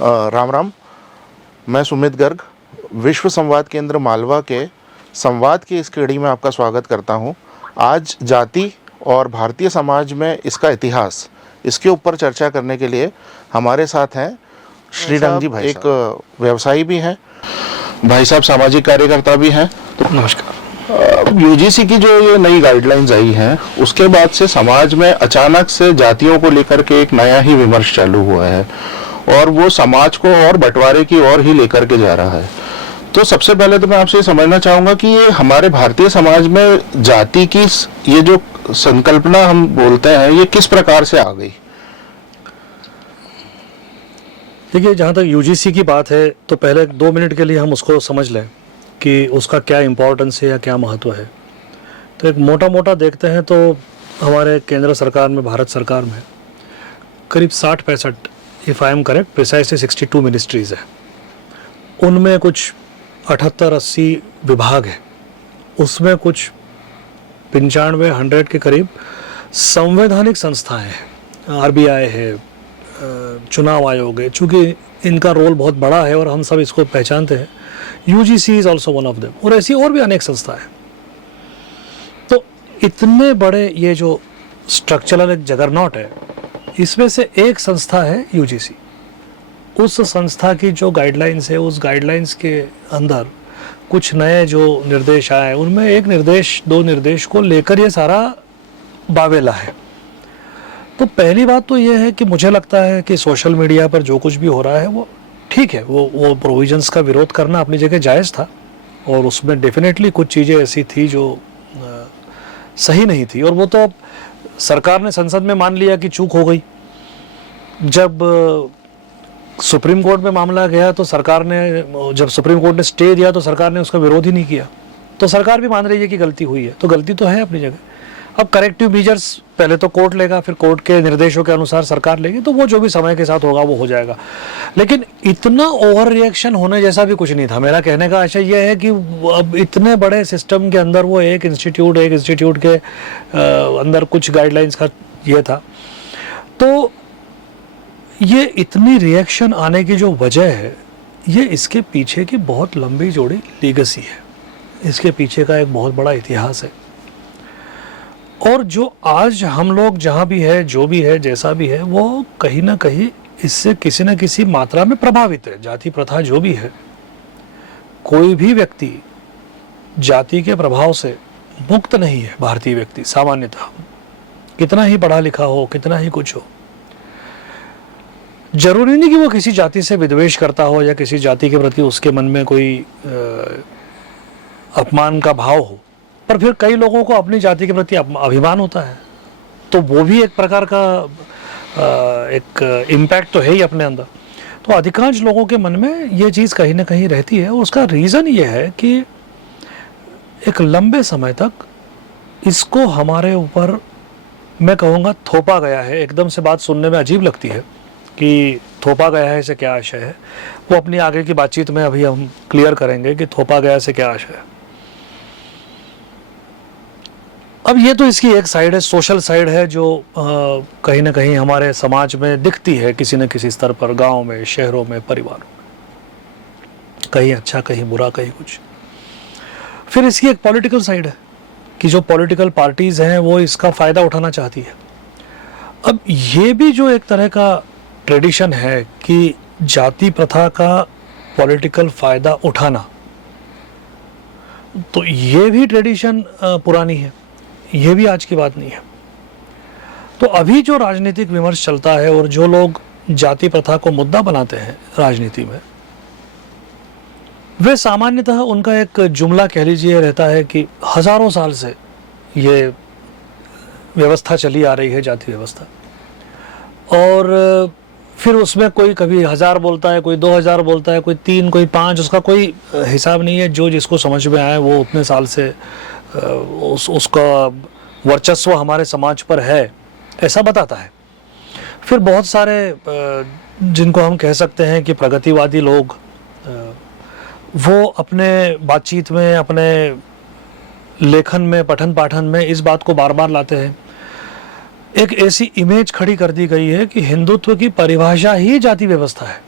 राम राम। मैं सुमित गर्ग विश्व संवाद केंद्र मालवा के संवाद की इस कड़ी में आपका स्वागत करता हूं। आज जाति और भारतीय समाज में इसका इतिहास, इसके ऊपर चर्चा करने के लिए हमारे साथ हैं श्रीरंग जी भाई। एक व्यवसायी भी हैं, भाई साहब सामाजिक कार्यकर्ता भी हैं। तो नमस्कार। यूजीसी की जो ये नई गाइडलाइंस आई हैं, उसके बाद से समाज में अचानक से जातियों को लेकर के एक नया ही विमर्श चालू हुआ है और वो समाज को और बंटवारे की ओर ही लेकर के जा रहा है। तो सबसे पहले तो मैं आपसे समझना चाहूंगा कि ये हमारे भारतीय समाज में जाति की ये जो संकल्पना हम बोलते हैं, ये किस प्रकार से आ गई? देखिए, जहाँ तक यूजीसी की बात है तो पहले 2 मिनट के लिए हम उसको समझ लें कि उसका क्या इम्पोर्टेंस है या क्या महत्व है। तो एक मोटा देखते हैं तो हमारे केंद्र सरकार में, भारत सरकार में करीब 60-65, if I am correct, precisely 62 ministries है। उनमें कुछ 78-80 विभाग है, उसमें कुछ 95-100 के करीब संवैधानिक संस्थाएं हैं। आरबीआई है, चुनाव आयोग है, चूँकि इनका रोल बहुत बड़ा है और हम सब इसको पहचानते हैं। UGC is also one of them, और ऐसी और भी अनेक संस्थाएं हैं। तो इतने बड़े ये जो स्ट्रक्चरल एक जगरनॉट है, इसमें से एक संस्था है यूजीसी। उस संस्था की जो गाइडलाइंस है, उस गाइडलाइंस के अंदर कुछ नए जो निर्देश आए, उनमें एक निर्देश, 2 निर्देश को लेकर ये सारा बावेला है। तो पहली बात तो ये है कि मुझे लगता है कि सोशल मीडिया पर जो कुछ भी हो रहा है वो ठीक है, वो प्रोविजंस का विरोध करना अपनी जगह जायज़ था, और उसमें डेफिनेटली कुछ चीज़ें ऐसी थी जो सही नहीं थी, और वो तो सरकार ने संसद में मान लिया कि चूक हो गई। जब सुप्रीम कोर्ट में मामला गया तो सरकार ने, जब सुप्रीम कोर्ट ने स्टे दिया तो सरकार ने उसका विरोध ही नहीं किया। तो सरकार भी मान रही है कि गलती हुई है, तो गलती तो है अपनी जगह। अब करेक्टिव मेजर्स पहले तो कोर्ट लेगा, फिर कोर्ट के निर्देशों के अनुसार सरकार लेगी, तो वो जो भी समय के साथ होगा वो हो जाएगा। लेकिन इतना ओवर रिएक्शन होने जैसा भी कुछ नहीं था। मेरा कहने का आशय ये है कि अब इतने बड़े सिस्टम के अंदर वो एक इंस्टीट्यूट के अंदर कुछ गाइडलाइंस का ये था। तो ये इतनी रिएक्शन आने की जो वजह है, ये इसके पीछे की बहुत लंबी जोड़ी लीगेसी है, इसके पीछे का एक बहुत बड़ा इतिहास है। और जो आज हम लोग जहाँ भी है, जो भी है, जैसा भी है, वो कहीं ना कहीं इससे किसी न किसी मात्रा में प्रभावित है। जाति प्रथा जो भी है, कोई भी व्यक्ति जाति के प्रभाव से मुक्त नहीं है। भारतीय व्यक्ति सामान्यतः कितना ही पढ़ा लिखा हो, कितना ही कुछ हो, जरूरी नहीं कि वो किसी जाति से विद्वेष करता हो या किसी जाति के प्रति उसके मन में कोई अपमान का भाव हो, पर फिर कई लोगों को अपनी जाति के प्रति अभिमान होता है, तो वो भी एक प्रकार का एक इम्पैक्ट तो है ही अपने अंदर। तो अधिकांश लोगों के मन में ये चीज़ कहीं ना कहीं रहती है। उसका रीज़न ये है कि एक लंबे समय तक इसको हमारे ऊपर, मैं कहूँगा, थोपा गया है। एकदम से बात सुनने में अजीब लगती है कि थोपा गया है, इससे क्या आशय है, वो अपनी आगे की बातचीत में अभी हम क्लियर करेंगे कि थोपा गया से क्या आशय है। अब ये तो इसकी एक साइड है, सोशल साइड है, जो कहीं ना कहीं हमारे समाज में दिखती है किसी न किसी स्तर पर, गांव में, शहरों में, परिवारों में, कहीं अच्छा, कहीं बुरा, कहीं कुछ। फिर इसकी एक पॉलिटिकल साइड है कि जो पॉलिटिकल पार्टीज हैं वो इसका फ़ायदा उठाना चाहती है। अब ये भी जो एक तरह का ट्रेडिशन है कि जाति प्रथा का पॉलिटिकल फ़ायदा उठाना, तो ये भी ट्रेडिशन पुरानी है, ये भी आज की बात नहीं है। तो अभी जो राजनीतिक विमर्श चलता है और जो लोग जाति प्रथा को मुद्दा बनाते हैं राजनीति में, वे सामान्यतः उनका एक जुमला कह लीजिए रहता है कि हजारों साल से ये व्यवस्था चली आ रही है, जाति व्यवस्था, और फिर उसमें कोई कभी 1000 बोलता है, कोई 2000 बोलता है, कोई 3, कोई 5, उसका कोई हिसाब नहीं है। जो जिसको समझ में आए वो उतने साल से उसका वर्चस्व हमारे समाज पर है, ऐसा बताता है। फिर बहुत सारे जिनको हम कह सकते हैं कि प्रगतिवादी लोग, वो अपने बातचीत में, अपने लेखन में, पठन पाठन में इस बात को बार बार लाते हैं। एक ऐसी इमेज खड़ी कर दी गई है कि हिंदुत्व की परिभाषा ही जाति व्यवस्था है।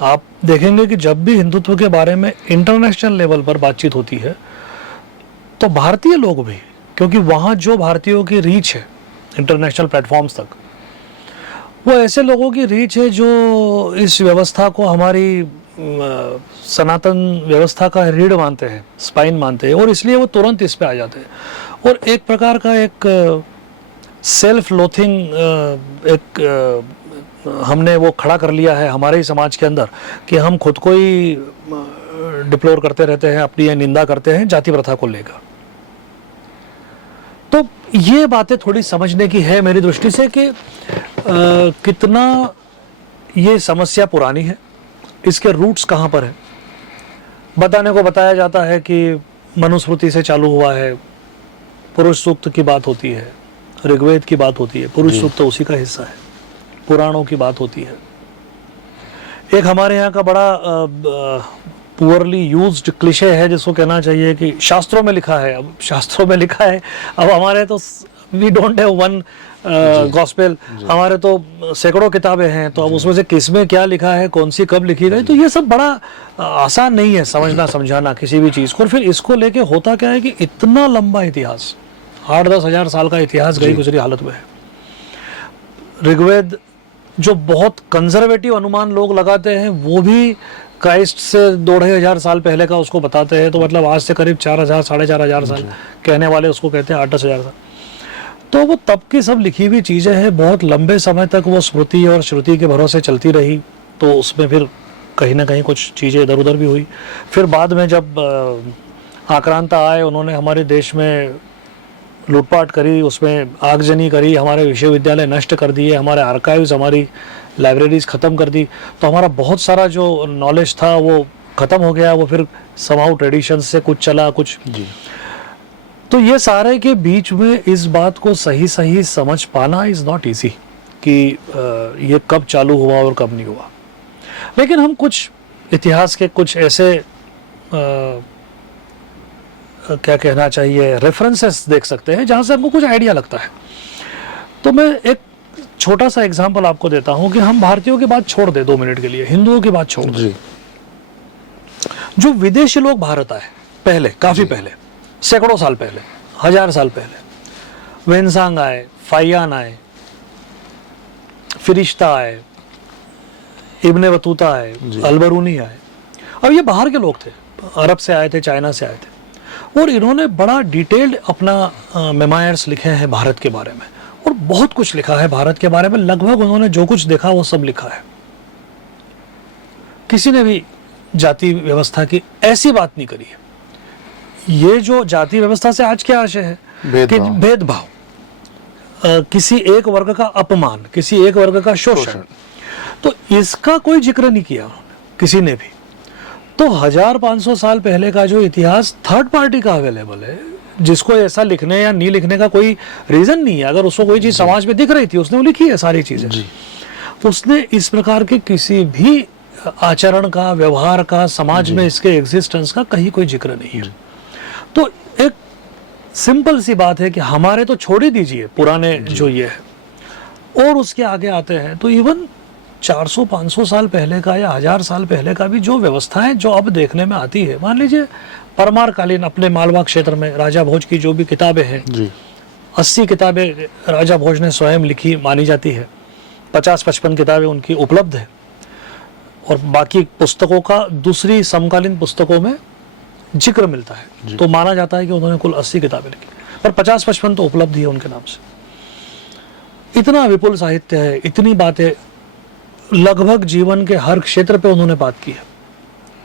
आप देखेंगे कि जब भी हिंदुत्व के बारे में इंटरनेशनल लेवल पर बातचीत होती है तो भारतीय लोग भी, क्योंकि वहाँ जो भारतीयों की रीच है इंटरनेशनल प्लेटफॉर्म्स तक, वो ऐसे लोगों की रीच है जो इस व्यवस्था को हमारी सनातन व्यवस्था का रीढ़ मानते हैं, स्पाइन मानते हैं, और इसलिए वो तुरंत इस पे आ जाते हैं। और एक प्रकार का एक सेल्फ लोथिंग हमने वो खड़ा कर लिया है हमारे ही समाज के अंदर कि हम खुद को ही डिप्लोर करते रहते हैं, अपनी निंदा करते हैं जाति प्रथा को लेकर। तो ये बातें थोड़ी समझने की है मेरी दृष्टि से कि कितना ये समस्या पुरानी है, इसके रूट्स कहाँ पर है। बताने को बताया जाता है कि मनुस्मृति से चालू हुआ है, पुरुष सूक्त की बात होती है, ऋग्वेद की बात होती है, पुरुष सूक्त तो उसी का हिस्सा है, पुराणों की बात होती है। एक हमारे यहाँ का बड़ा पुअरली यूज्ड क्लिशे है जिसको कहना चाहिए कि शास्त्रों में लिखा है। अब शास्त्रों में लिखा है, अब हमारे तो we don't have one gospel, हमारे तो सैकड़ों किताबें हैं, तो अब उसमें से किस में क्या लिखा है, कौन सी कब लिखी गई, तो ये सब बड़ा आसान नहीं है समझना समझाना किसी भी चीज़ को। और फिर इसको लेके होता क्या है कि इतना लंबा इतिहास, 8-10 हज़ार साल का इतिहास गई गुजरी हालत में है। ऋग्वेद जो बहुत कंजर्वेटिव अनुमान लोग लगाते हैं वो भी क्राइस्ट से 2500 साल पहले का उसको बताते हैं, तो मतलब आज से करीब 4000 4,500 साल कहने वाले उसको कहते हैं 8-10 हज़ार साल। तो वो तब की सब लिखी हुई चीज़ें हैं, बहुत लंबे समय तक वो स्मृति और श्रुति के भरोसे चलती रही, तो उसमें फिर कहीं ना कहीं कुछ चीज़ें इधर उधर भी हुई। फिर बाद में जब आक्रांता आए, उन्होंने हमारे देश में लूटपाट करी, उसमें आगजनी करी, हमारे विश्वविद्यालय नष्ट कर दिए, हमारे आर्काइव्स, हमारी लाइब्रेरीज ख़त्म कर दी, तो हमारा बहुत सारा जो नॉलेज था वो ख़त्म हो गया। वो फिर समाउ ट्रेडिशंस से कुछ चला कुछ जी। तो ये सारे के बीच में इस बात को सही सही समझ पाना इज़ नॉट ईजी कि ये कब चालू हुआ और कब नहीं हुआ। लेकिन हम कुछ इतिहास के कुछ ऐसे क्या कहना चाहिए रेफरेंसेस देख सकते हैं जहाँ से हमको कुछ आइडिया लगता है। तो मैं एक छोटा सा एग्जांपल आपको देता हूँ कि हम भारतीयों की बात छोड़ दें 2 मिनट के लिए, हिंदुओं की बात छोड़ दें। जो विदेशी लोग भारत आए पहले, काफ़ी पहले, सैकड़ों साल पहले, 1000 साल पहले, वेनसांग आए, फाइयान आए, फिरिश्ता आए, इब्ने बतूता आए, अलबरूनी आए। अब ये बाहर के लोग थे, अरब से आए थे, चाइना से आए थे, और इन्होंने बड़ा डिटेल्ड अपना मेमायर्स लिखे हैं भारत के बारे में, और बहुत कुछ लिखा है भारत के बारे में। लगभग उन्होंने जो कुछ देखा वो सब लिखा है। किसी ने भी जाति व्यवस्था की ऐसी बात नहीं करी है। ये जो जाति व्यवस्था से आज क्या आशय है कि भेदभाव, किसी एक वर्ग का अपमान, किसी एक वर्ग का शोषण, तो इसका कोई जिक्र नहीं किया किसी ने भी। तो 1500 साल पहले का जो इतिहास थर्ड पार्टी का अवेलेबल है, जिसको ऐसा लिखने या नहीं लिखने का कोई रीजन नहीं है, अगर उसको कोई चीज समाज में दिख रही थी उसने वो लिखी है सारी चीजें। उसने इस प्रकार के किसी भी आचरण का, व्यवहार का, समाज में इसके एग्जिस्टेंस का कहीं कोई जिक्र नहीं है। तो एक सिंपल सी बात है कि हमारे तो छोड़ ही दीजिए पुराने जो ये है, और उसके आगे आते हैं तो इवन 400-500 साल पहले का या 1000 साल पहले का भी जो व्यवस्थाएं जो अब देखने में आती है, मान लीजिए परमारकालीन अपने मालवा क्षेत्र में राजा भोज की जो भी किताबें हैं, 80 किताबें राजा भोज ने स्वयं लिखी मानी जाती है, 50-55 किताबें उनकी उपलब्ध है, और बाकी पुस्तकों का दूसरी समकालीन पुस्तकों में जिक्र मिलता है। तो माना जाता है कि उन्होंने कुल 80 किताबें लिखी, पर 50-55 तो उपलब्ध ही है उनके नाम से। इतना विपुल साहित्य है, इतनी बातें, लगभग जीवन के हर क्षेत्र पे उन्होंने बात की है।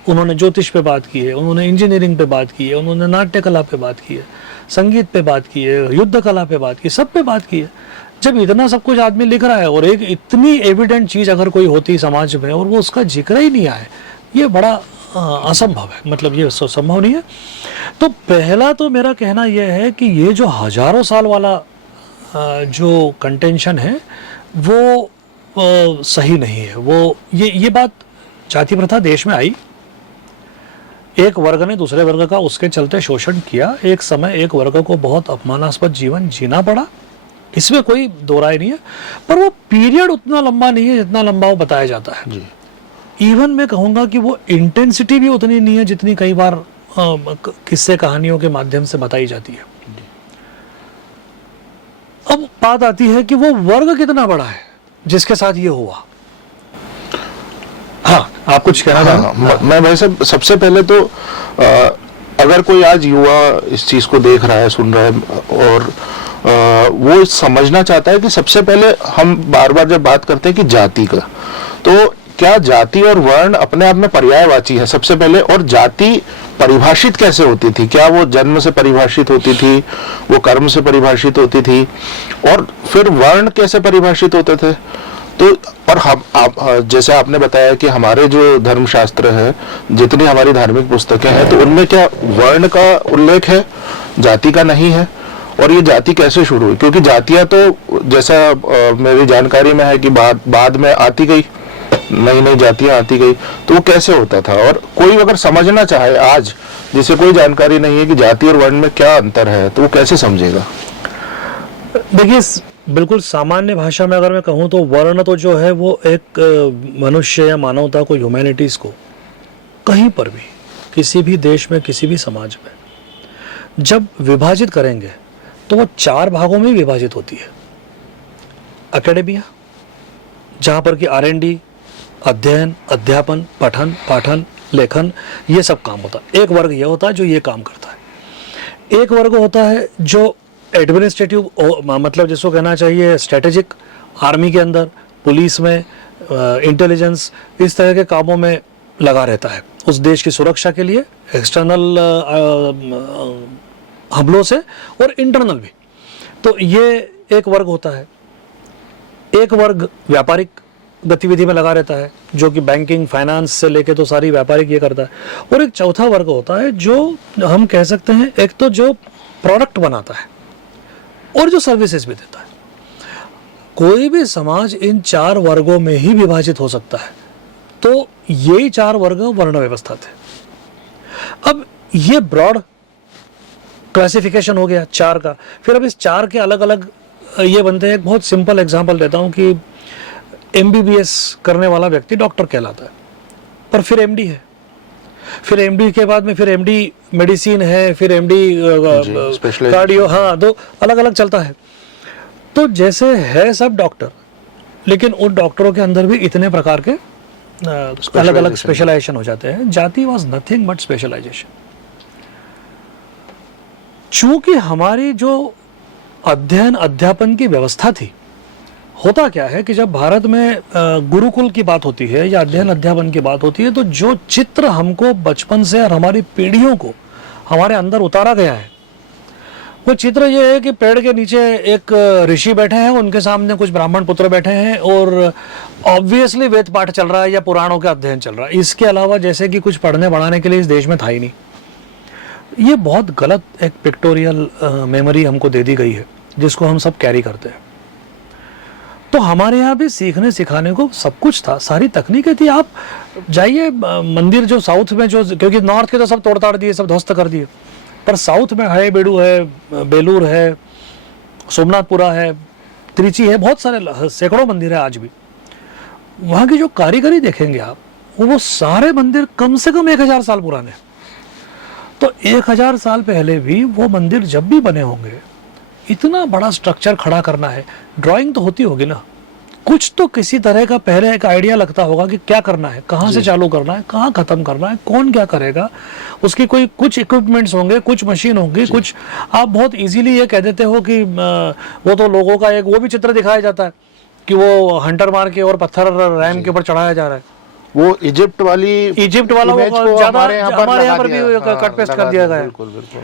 उन्होंने ज्योतिष पे बात की है, उन्होंने इंजीनियरिंग पे बात की है, उन्होंने नाट्य कला पे बात की है, संगीत पे बात की है, युद्ध कला पे बात की, सब पे बात की है। जब इतना सब कुछ आदमी लिख रहा है और एक इतनी एविडेंट चीज़ अगर कोई होती समाज में और वो उसका जिक्र ही नहीं आए, ये बड़ा असंभव है, मतलब ये संभव नहीं है। तो पहला तो मेरा कहना यह है कि ये जो हजारों साल वाला जो कंटेंशन है वो सही नहीं है। वो ये बात, जाति प्रथा देश में आई, एक वर्ग ने दूसरे वर्ग का उसके चलते शोषण किया, एक समय एक वर्ग को बहुत अपमानास्पद जीवन जीना पड़ा, इसमें कोई दो राय नहीं है, पर वो पीरियड उतना लंबा नहीं है जितना लंबा वो बताया जाता है। इवन मैं कहूँगा कि वो इंटेंसिटी भी उतनी नहीं है जितनी कई बार किस्से कहानियों के माध्यम से बताई जाती है। अब बात आती है कि वो वर्ग कितना बड़ा है जिसके साथ ये हुआ। हाँ, आप कुछ कहना चाहेंगे? हाँ, मैं वैसे सबसे पहले तो अगर कोई आज युवा इस चीज को देख रहा है, सुन रहा है और वो समझना चाहता है कि सबसे पहले हम बार बार जब बात करते हैं कि जाति का, तो क्या जाति और वर्ण अपने आप में पर्यायवाची है सबसे पहले, और जाति परिभाषित कैसे होती थी? क्या वो जन्म से परिभाषित होती थी, वो कर्म से परिभाषित होती थी, और फिर वर्ण कैसे परिभाषित होते थे? तो और जैसे आपने बताया कि हमारे जो धर्मशास्त्र है, जितनी हमारी धार्मिक पुस्तकें हैं, तो उनमें क्या वर्ण का उल्लेख है, जाति का नहीं है? और ये जाति कैसे शुरू हुई? क्योंकि जातियां तो जैसा मेरी जानकारी में है कि बाद में आती गई, नई नई जातियां आती गई, तो वो कैसे होता था? और कोई अगर समझना चाहे आज, जिसे कोई जानकारी नहीं है कि जाति और वर्ण में क्या अंतर है, तो वो कैसे समझेगा? देखिए, बिल्कुल सामान्य भाषा में अगर मैं कहूँ तो वर्ण तो जो है वो एक मनुष्य या मानवता को, ह्यूमैनिटीज को कहीं पर भी, किसी भी देश में, किसी भी समाज में जब विभाजित करेंगे तो वो 4 भागों में विभाजित होती है। एकेडेमिया, जहाँ पर कि R&D, अध्ययन, अध्यापन, पठन, पाठन, लेखन, ये सब काम होता है। एक वर्ग ये होता है जो ये काम करता है। एक वर्ग होता है जो एडमिनिस्ट्रेटिव, मतलब जिसको कहना चाहिए स्ट्रेटेजिक, आर्मी के अंदर, पुलिस में, इंटेलिजेंस, इस तरह के कामों में लगा रहता है उस देश की सुरक्षा के लिए, एक्सटर्नल हमलों से और इंटरनल भी। तो ये एक वर्ग होता है। एक वर्ग व्यापारिक गतिविधि में लगा रहता है, जो कि बैंकिंग, फाइनेंस से लेके तो सारी व्यापारिक ये करता है। और एक चौथा वर्ग होता है जो हम कह सकते हैं, एक तो जो प्रोडक्ट बनाता है और जो सर्विसेज भी देता है। कोई भी समाज इन 4 वर्गों में ही विभाजित हो सकता है। तो यही 4 वर्ग वर्ण व्यवस्था थे। अब ये ब्रॉड क्लासिफिकेशन हो गया 4 का। फिर अब इस 4 के अलग अलग ये बनते हैं। एक बहुत सिंपल एग्जांपल देता हूं कि MBBS करने वाला व्यक्ति डॉक्टर कहलाता है, पर फिर MD है, फिर MD के बाद में फिर MD मेडिसिन है, फिर MD कार्डियो, हाँ, तो अलग अलग चलता है। तो जैसे है सब डॉक्टर, लेकिन उन डॉक्टरों के अंदर भी इतने प्रकार के अलग अलग स्पेशलाइजेशन हो जाते हैं। जाति वॉज नथिंग बट स्पेशलाइजेशन। चूंकि हमारी जो अध्ययन अध्यापन की व्यवस्था थी, होता क्या है कि जब भारत में गुरुकुल की बात होती है या अध्ययन अध्यापन की बात होती है, तो जो चित्र हमको बचपन से और हमारी पीढ़ियों को हमारे अंदर उतारा गया है, वो चित्र ये है कि पेड़ के नीचे एक ऋषि बैठे हैं, उनके सामने कुछ ब्राह्मण पुत्र बैठे हैं और ऑब्वियसली वेद पाठ चल रहा है या पुराणों का अध्ययन चल रहा है। इसके अलावा जैसे कि कुछ पढ़ने बढ़ाने के लिए इस देश में था ही नहीं। ये बहुत गलत एक पिक्टोरियल मेमोरी हमको दे दी गई है, जिसको हम सब कैरी करते हैं। तो हमारे यहाँ भी सीखने सिखाने को सब कुछ था, सारी तकनीकें थी। आप जाइए मंदिर जो साउथ में, जो क्योंकि नॉर्थ के तो सब तोड़ ताड़ दिए, सब ध्वस्त कर दिए, पर साउथ में है, बेडू है, बेलूर है, सोमनाथपुरा है, त्रिची है, बहुत सारे सैकड़ों मंदिर है आज भी। वहाँ की जो कारीगरी देखेंगे आप, वो सारे मंदिर कम से कम 1000 साल पुराने। तो 1000 साल पहले भी वो मंदिर जब भी बने होंगे, इतना बड़ा स्ट्रक्चर खड़ा करना है, ड्राइंग तो होती होगी ना, कुछ तो किसी तरह का पहले एक आइडिया लगता होगा कि क्या करना है, कहाँ से चालू करना है, कहाँ खत्म करना है, कौन क्या करेगा, उसकी कोई कुछ इक्विपमेंट्स होंगे, कुछ मशीन होंगी, कुछ। आप बहुत इजीली ये कह देते हो कि वो तो लोगों का एक वो भी चित्र दिखाया जाता है कि वो हंटर मार के और पत्थर रैम के ऊपर चढ़ाया जा रहा है। वो इजिप्ट वाला वो हमारे यहाँ पर भी कट पेस्ट कर दिया गया। बिल्कुल बिल्कुल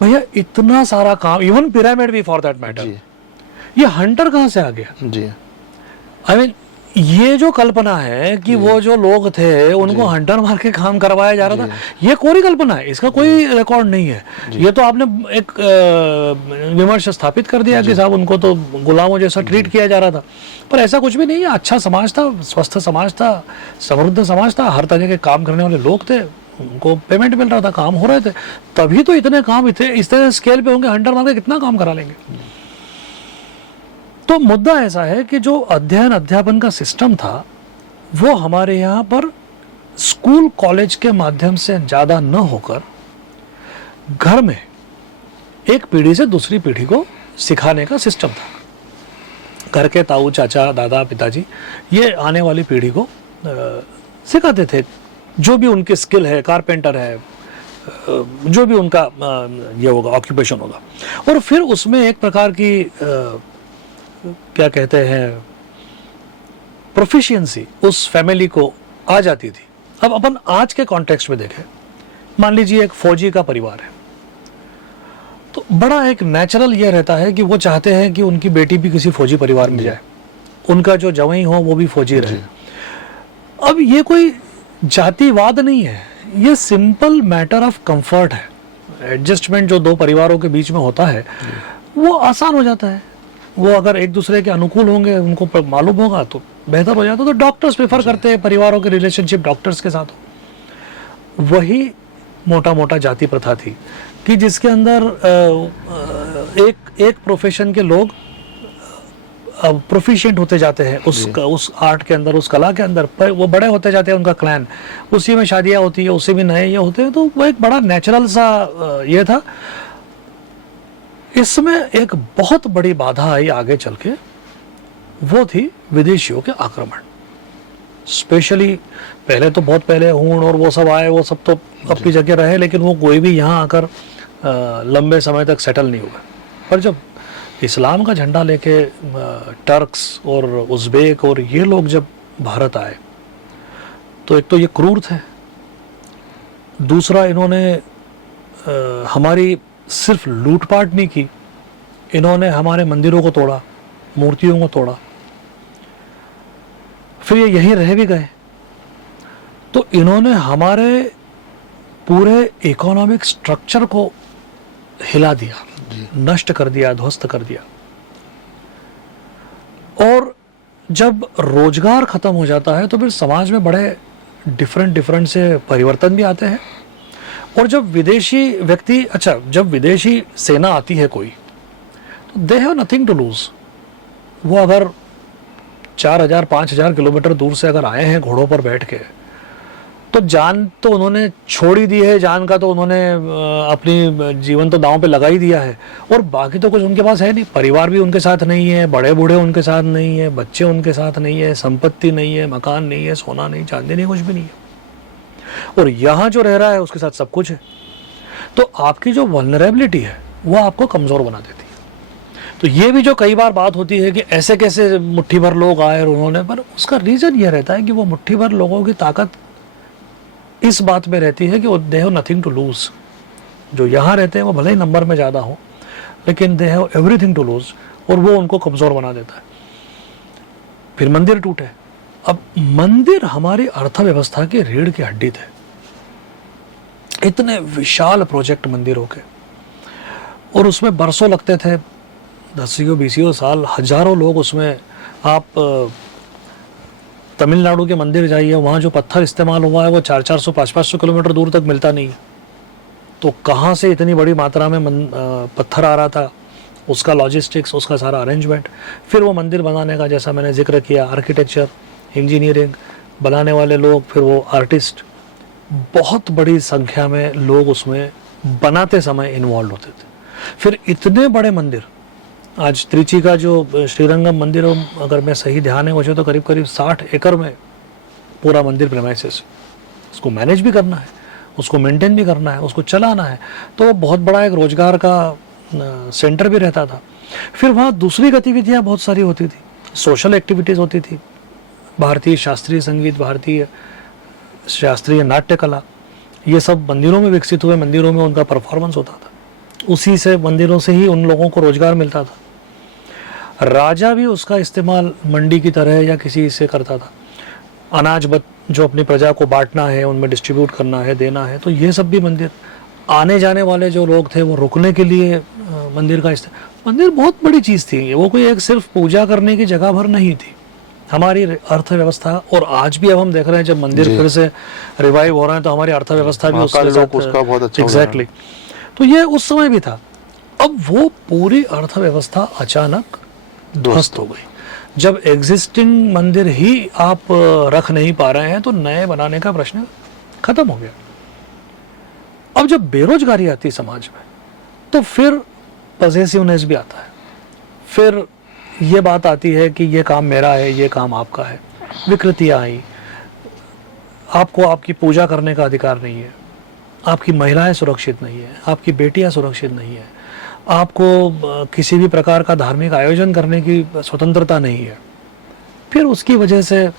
भैया, इतना सारा काम, इवन पिरामिड भी फॉर दैट मैटर, ये हंटर कहाँ से आ गया जी? आई मीन, ये जो कल्पना है कि वो जो लोग थे उनको हंटर मार के काम करवाया जा रहा था, ये कोरी कल्पना है, इसका कोई रिकॉर्ड नहीं है। ये तो आपने एक विमर्श स्थापित कर दिया कि साहब उनको तो गुलामों जैसा ट्रीट किया जा रहा था, पर ऐसा कुछ भी नहीं है। अच्छा समाज था, स्वस्थ समाज था, समृद्ध समाज था, हर तरह के काम करने वाले लोग थे, उनको पेमेंट मिल रहा था, काम हो रहे थे, तभी तो इतने काम इस तरह स्केल पे होंगे। हंटर मार के कितना काम करा लेंगे? तो मुद्दा ऐसा है कि जो अध्ययन अध्यापन का सिस्टम था वो हमारे यहाँ पर स्कूल कॉलेज के माध्यम से ज़्यादा न होकर घर में एक पीढ़ी से दूसरी पीढ़ी को सिखाने का सिस्टम था। घर के ताऊ, चाचा, दादा, पिताजी ये आने वाली पीढ़ी को सिखाते थे जो भी उनकी स्किल है, कारपेंटर है, जो भी उनका ये होगा, ऑक्यूपेशन होगा। और फिर उसमें एक प्रकार की क्या कहते हैं, प्रोफिशिएंसी उस फैमिली को आ जाती थी। अब अपन आज के कॉन्टेक्स्ट में देखें, मान लीजिए एक फौजी का परिवार है, तो बड़ा एक नेचुरल ये रहता है कि वो चाहते हैं कि उनकी बेटी भी किसी फौजी परिवार में जाए, उनका जो जवाई हो वो भी फौजी रहे। अब ये कोई जातिवाद नहीं है, ये सिंपल मैटर ऑफ कंफर्ट है। एडजस्टमेंट जो दो परिवारों के बीच में होता है वो आसान हो जाता है। वो अगर एक दूसरे के अनुकूल होंगे, उनको मालूम होगा तो बेहतर हो जाता है। तो डॉक्टर्स प्रेफर करते हैं परिवारों के रिलेशनशिप डॉक्टर्स के साथ हो। वही मोटा मोटा जाति प्रथा थी कि जिसके अंदर एक प्रोफेशन के लोग प्रोफिशिएंट होते जाते हैं उस आर्ट के अंदर, उस कला के अंदर, पर वो बड़े होते जाते हैं, उनका क्लैन, उसी में शादियां होती है, उसी में नए ये होते हैं। तो वो एक बड़ा नेचुरल सा ये था। इसमें एक बहुत बड़ी बाधा आई आगे चल के, वो थी विदेशियों के आक्रमण। स्पेशली पहले तो बहुत पहले हूण और वो सब आए, वो सब तो अपनी जगह रहे, लेकिन वो कोई भी यहाँ आकर लंबे समय तक सेटल नहीं हुआ। पर जब इस्लाम का झंडा लेके टर्क्स और उज़्बेक और ये लोग जब भारत आए, तो एक तो ये क्रूर थे, दूसरा इन्होंने हमारी सिर्फ लूटपाट नहीं की, इन्होंने हमारे मंदिरों को तोड़ा, मूर्तियों को तोड़ा, फिर ये यहीं रह भी गए। तो इन्होंने हमारे पूरे इकोनॉमिक स्ट्रक्चर को हिला दिया, नष्ट कर दिया, ध्वस्त कर दिया। और जब रोजगार खत्म हो जाता है तो फिर समाज में बड़े डिफरेंट से परिवर्तन भी आते हैं। और जब विदेशी व्यक्ति, अच्छा, जब विदेशी सेना आती है कोई, तो they have nothing to lose. वो अगर 4000-5000 किलोमीटर दूर से अगर आए हैं घोड़ों पर बैठ के, तो जान तो उन्होंने छोड़ ही दी है, जान का तो उन्होंने अपनी जीवन तो दांव पे लगा ही दिया है, और बाकी तो कुछ उनके पास है नहीं। परिवार भी उनके साथ नहीं है, बड़े बूढ़े उनके साथ नहीं है, बच्चे उनके साथ नहीं है, संपत्ति नहीं है, मकान नहीं है, सोना नहीं, चांदी नहीं, कुछ भी नहीं है। और यहाँ जो रह रहा है उसके साथ सब कुछ है। तो आपकी जो वल्नरेबिलिटी है वो आपको कमज़ोर बना देती है। तो ये भी जो कई बार बात होती है कि ऐसे कैसे मुट्ठी भर लोग आए और उन्होंने, पर उसका रीज़न ये रहता है कि वो मुट्ठी भर लोगों की ताकत इस बात में रहती है कि they have nothing to lose. जो यहाँ रहते हैं वो भले ही नंबर में ज़्यादा हो, लेकिन they have everything to lose, और वो उनको कमज़ोर बना देता है। फिर मंदिर टूटे। अब मंदिर हमारी अर्थव्यवस्था की रीढ़ की हड्डी थे। इतने विशाल प्रोजेक्ट मंदिरों के, और उसमें बरसों लगते थे, 10-20 साल, हजारों लोग उसमें। आप तमिलनाडु के मंदिर जाइए, वहाँ जो पत्थर इस्तेमाल हुआ है वो 400-400, 500-500 किलोमीटर दूर तक मिलता नहीं है। तो कहाँ से इतनी बड़ी मात्रा में पत्थर आ रहा था, उसका लॉजिस्टिक्स, उसका सारा अरेंजमेंट। फिर वो मंदिर बनाने का, जैसा मैंने जिक्र किया, आर्किटेक्चर, इंजीनियरिंग, बनाने वाले लोग, फिर वो आर्टिस्ट, बहुत बड़ी संख्या में लोग उसमें बनाते समय इन्वॉल्व होते थे। फिर इतने बड़े मंदिर, आज त्रिची का जो श्रीरंगम मंदिर, अगर मैं सही ध्यान है मुझे, तो करीब करीब 60 एकड़ में पूरा मंदिर प्रेमाइसेस। उसको मैनेज भी करना है, उसको मेंटेन भी करना है, उसको चलाना है, तो बहुत बड़ा एक रोजगार का सेंटर भी रहता था। फिर वहाँ दूसरी गतिविधियाँ बहुत सारी होती थी, सोशल एक्टिविटीज़ होती थी, भारतीय शास्त्रीय संगीत, भारतीय शास्त्रीय नाट्य कला, ये सब मंदिरों में विकसित हुए, मंदिरों में उनका परफॉर्मेंस होता था, उसी से, मंदिरों से ही उन लोगों को रोजगार मिलता था। राजा भी उसका इस्तेमाल मंडी की तरह या किसी से करता था। अनाज जो अपनी प्रजा को बांटना है, उनमें डिस्ट्रीब्यूट करना है, देना है, तो ये सब भी मंदिर। आने जाने वाले जो लोग थे वो रुकने के लिए मंदिर का इस्तेमाल। मंदिर बहुत बड़ी चीज़ थी, वो कोई एक सिर्फ पूजा करने की जगह भर नहीं थी। हमारी अर्थव्यवस्था, और आज भी अब हम देख रहे हैं जब मंदिर फिर से रिवाइव हो रहे हैं, तो हमारी अर्थव्यवस्था भी उसका बहुत अच्छा, एग्जैक्टली। तो ये उस समय भी था। अब वो पूरी अर्थव्यवस्था अचानक ध्वस्त हो गई। जब एग्जिस्टिंग मंदिर ही आप रख नहीं पा रहे हैं तो नए बनाने का प्रश्न खत्म हो गया। अब जब बेरोजगारी आती है समाज में तो फिर पॉसेसिवनेस भी आता है, फिर ये बात आती है कि ये काम मेरा है, ये काम आपका है, विकृतियाँ आई, आपको आपकी पूजा करने का अधिकार नहीं है, आपकी महिलाएं सुरक्षित नहीं है, आपकी बेटियां सुरक्षित नहीं है, आपको किसी भी प्रकार का धार्मिक आयोजन करने की स्वतंत्रता नहीं है। फिर उसकी वजह से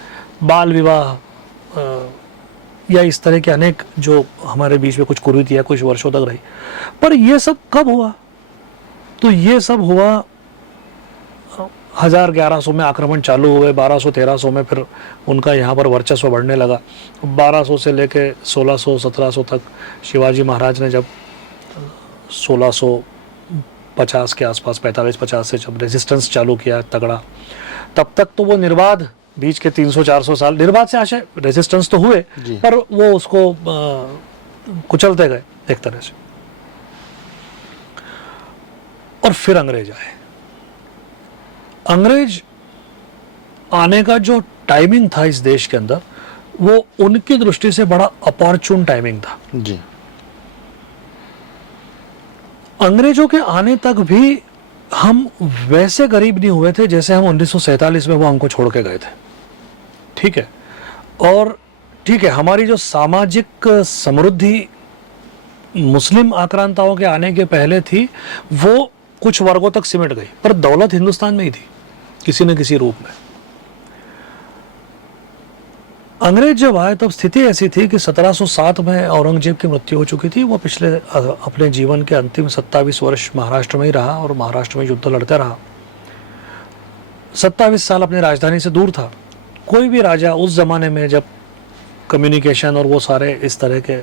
बाल विवाह या इस तरह के अनेक जो हमारे बीच में कुछ कुरीतियां कुछ वर्षों तक रही। पर ये सब कब हुआ? तो ये सब हुआ 1100 में आक्रमण चालू हुए, 1200-1300 में फिर उनका यहाँ पर वर्चस्व बढ़ने लगा। 1200 से लेके 1600-1700 तक शिवाजी महाराज ने जब 1650 के आसपास 45-50 से जब रेजिस्टेंस चालू किया तगड़ा, तब तक तो वो निर्बाध बीच के 300-400 साल निर्बाध से आशय रेजिस्टेंस तो हुए, पर वो उसको कुचलते गए एक तरह से। और फिर अंग्रेज आए। अंग्रेज आने का जो टाइमिंग था इस देश के अंदर, वो उनकी दृष्टि से बड़ा अपॉर्चुन टाइमिंग था जी। अंग्रेजों के आने तक भी हम वैसे गरीब नहीं हुए थे जैसे हम 1947 में वो हमको छोड़ के गए थे, ठीक है। और ठीक है, हमारी जो सामाजिक समृद्धि मुस्लिम आक्रांताओं के आने के पहले थी वो कुछ वर्गों तक सिमट गई, पर दौलत हिंदुस्तान में ही थी किसी न किसी रूप में। अंग्रेज जब आए तब स्थिति ऐसी थी कि 1707 में औरंगजेब की मृत्यु हो चुकी थी। वो पिछले अपने जीवन के अंतिम 27 वर्ष महाराष्ट्र में ही रहा और महाराष्ट्र में युद्ध लड़ता रहा। 27 साल अपनी राजधानी से दूर था। कोई भी राजा उस जमाने में जब कम्युनिकेशन और वो सारे इस तरह के,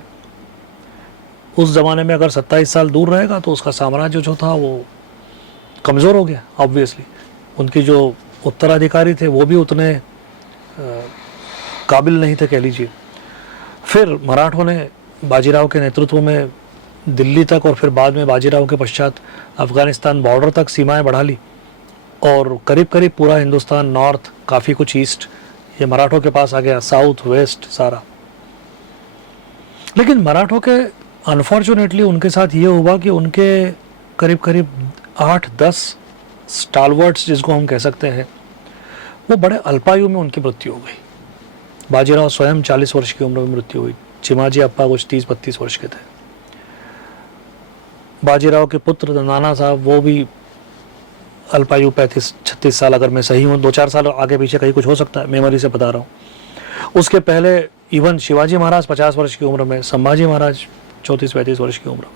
उस जमाने में अगर 27 साल दूर रहेगा तो उसका साम्राज्य जो था वो कमज़ोर हो गया। ऑब्वियसली उनकी जो उत्तराधिकारी थे वो भी उतने काबिल नहीं थे कह लीजिए। फिर मराठों ने बाजीराव के नेतृत्व में दिल्ली तक और फिर बाद में बाजीराव के पश्चात अफगानिस्तान बॉर्डर तक सीमाएं बढ़ा ली और करीब करीब पूरा हिंदुस्तान, नॉर्थ, काफ़ी कुछ ईस्ट, ये मराठों के पास आ गया, साउथ वेस्ट सारा। लेकिन मराठों के अनफॉर्चुनेटली उनके साथ ये हुआ कि उनके करीब करीब 8-10 स्टालवर्ट्स जिसको हम कह सकते हैं, वो बड़े अल्पायु में उनकी मृत्यु हो गई। बाजीराव स्वयं 40 वर्ष की उम्र में मृत्यु हुई। चिमाजी अप्पा कुछ 30-32 वर्ष के थे। बाजीराव के पुत्र नाना साहब वो भी अल्पायु 35-36 साल, अगर मैं सही हूँ, 2-4 साल आगे पीछे कहीं कुछ हो सकता है, मेमोरी से बता रहा हूँ। उसके पहले इवन शिवाजी महाराज 50 वर्ष की उम्र में, संभाजी महाराज 34-35 वर्ष की उम्र में।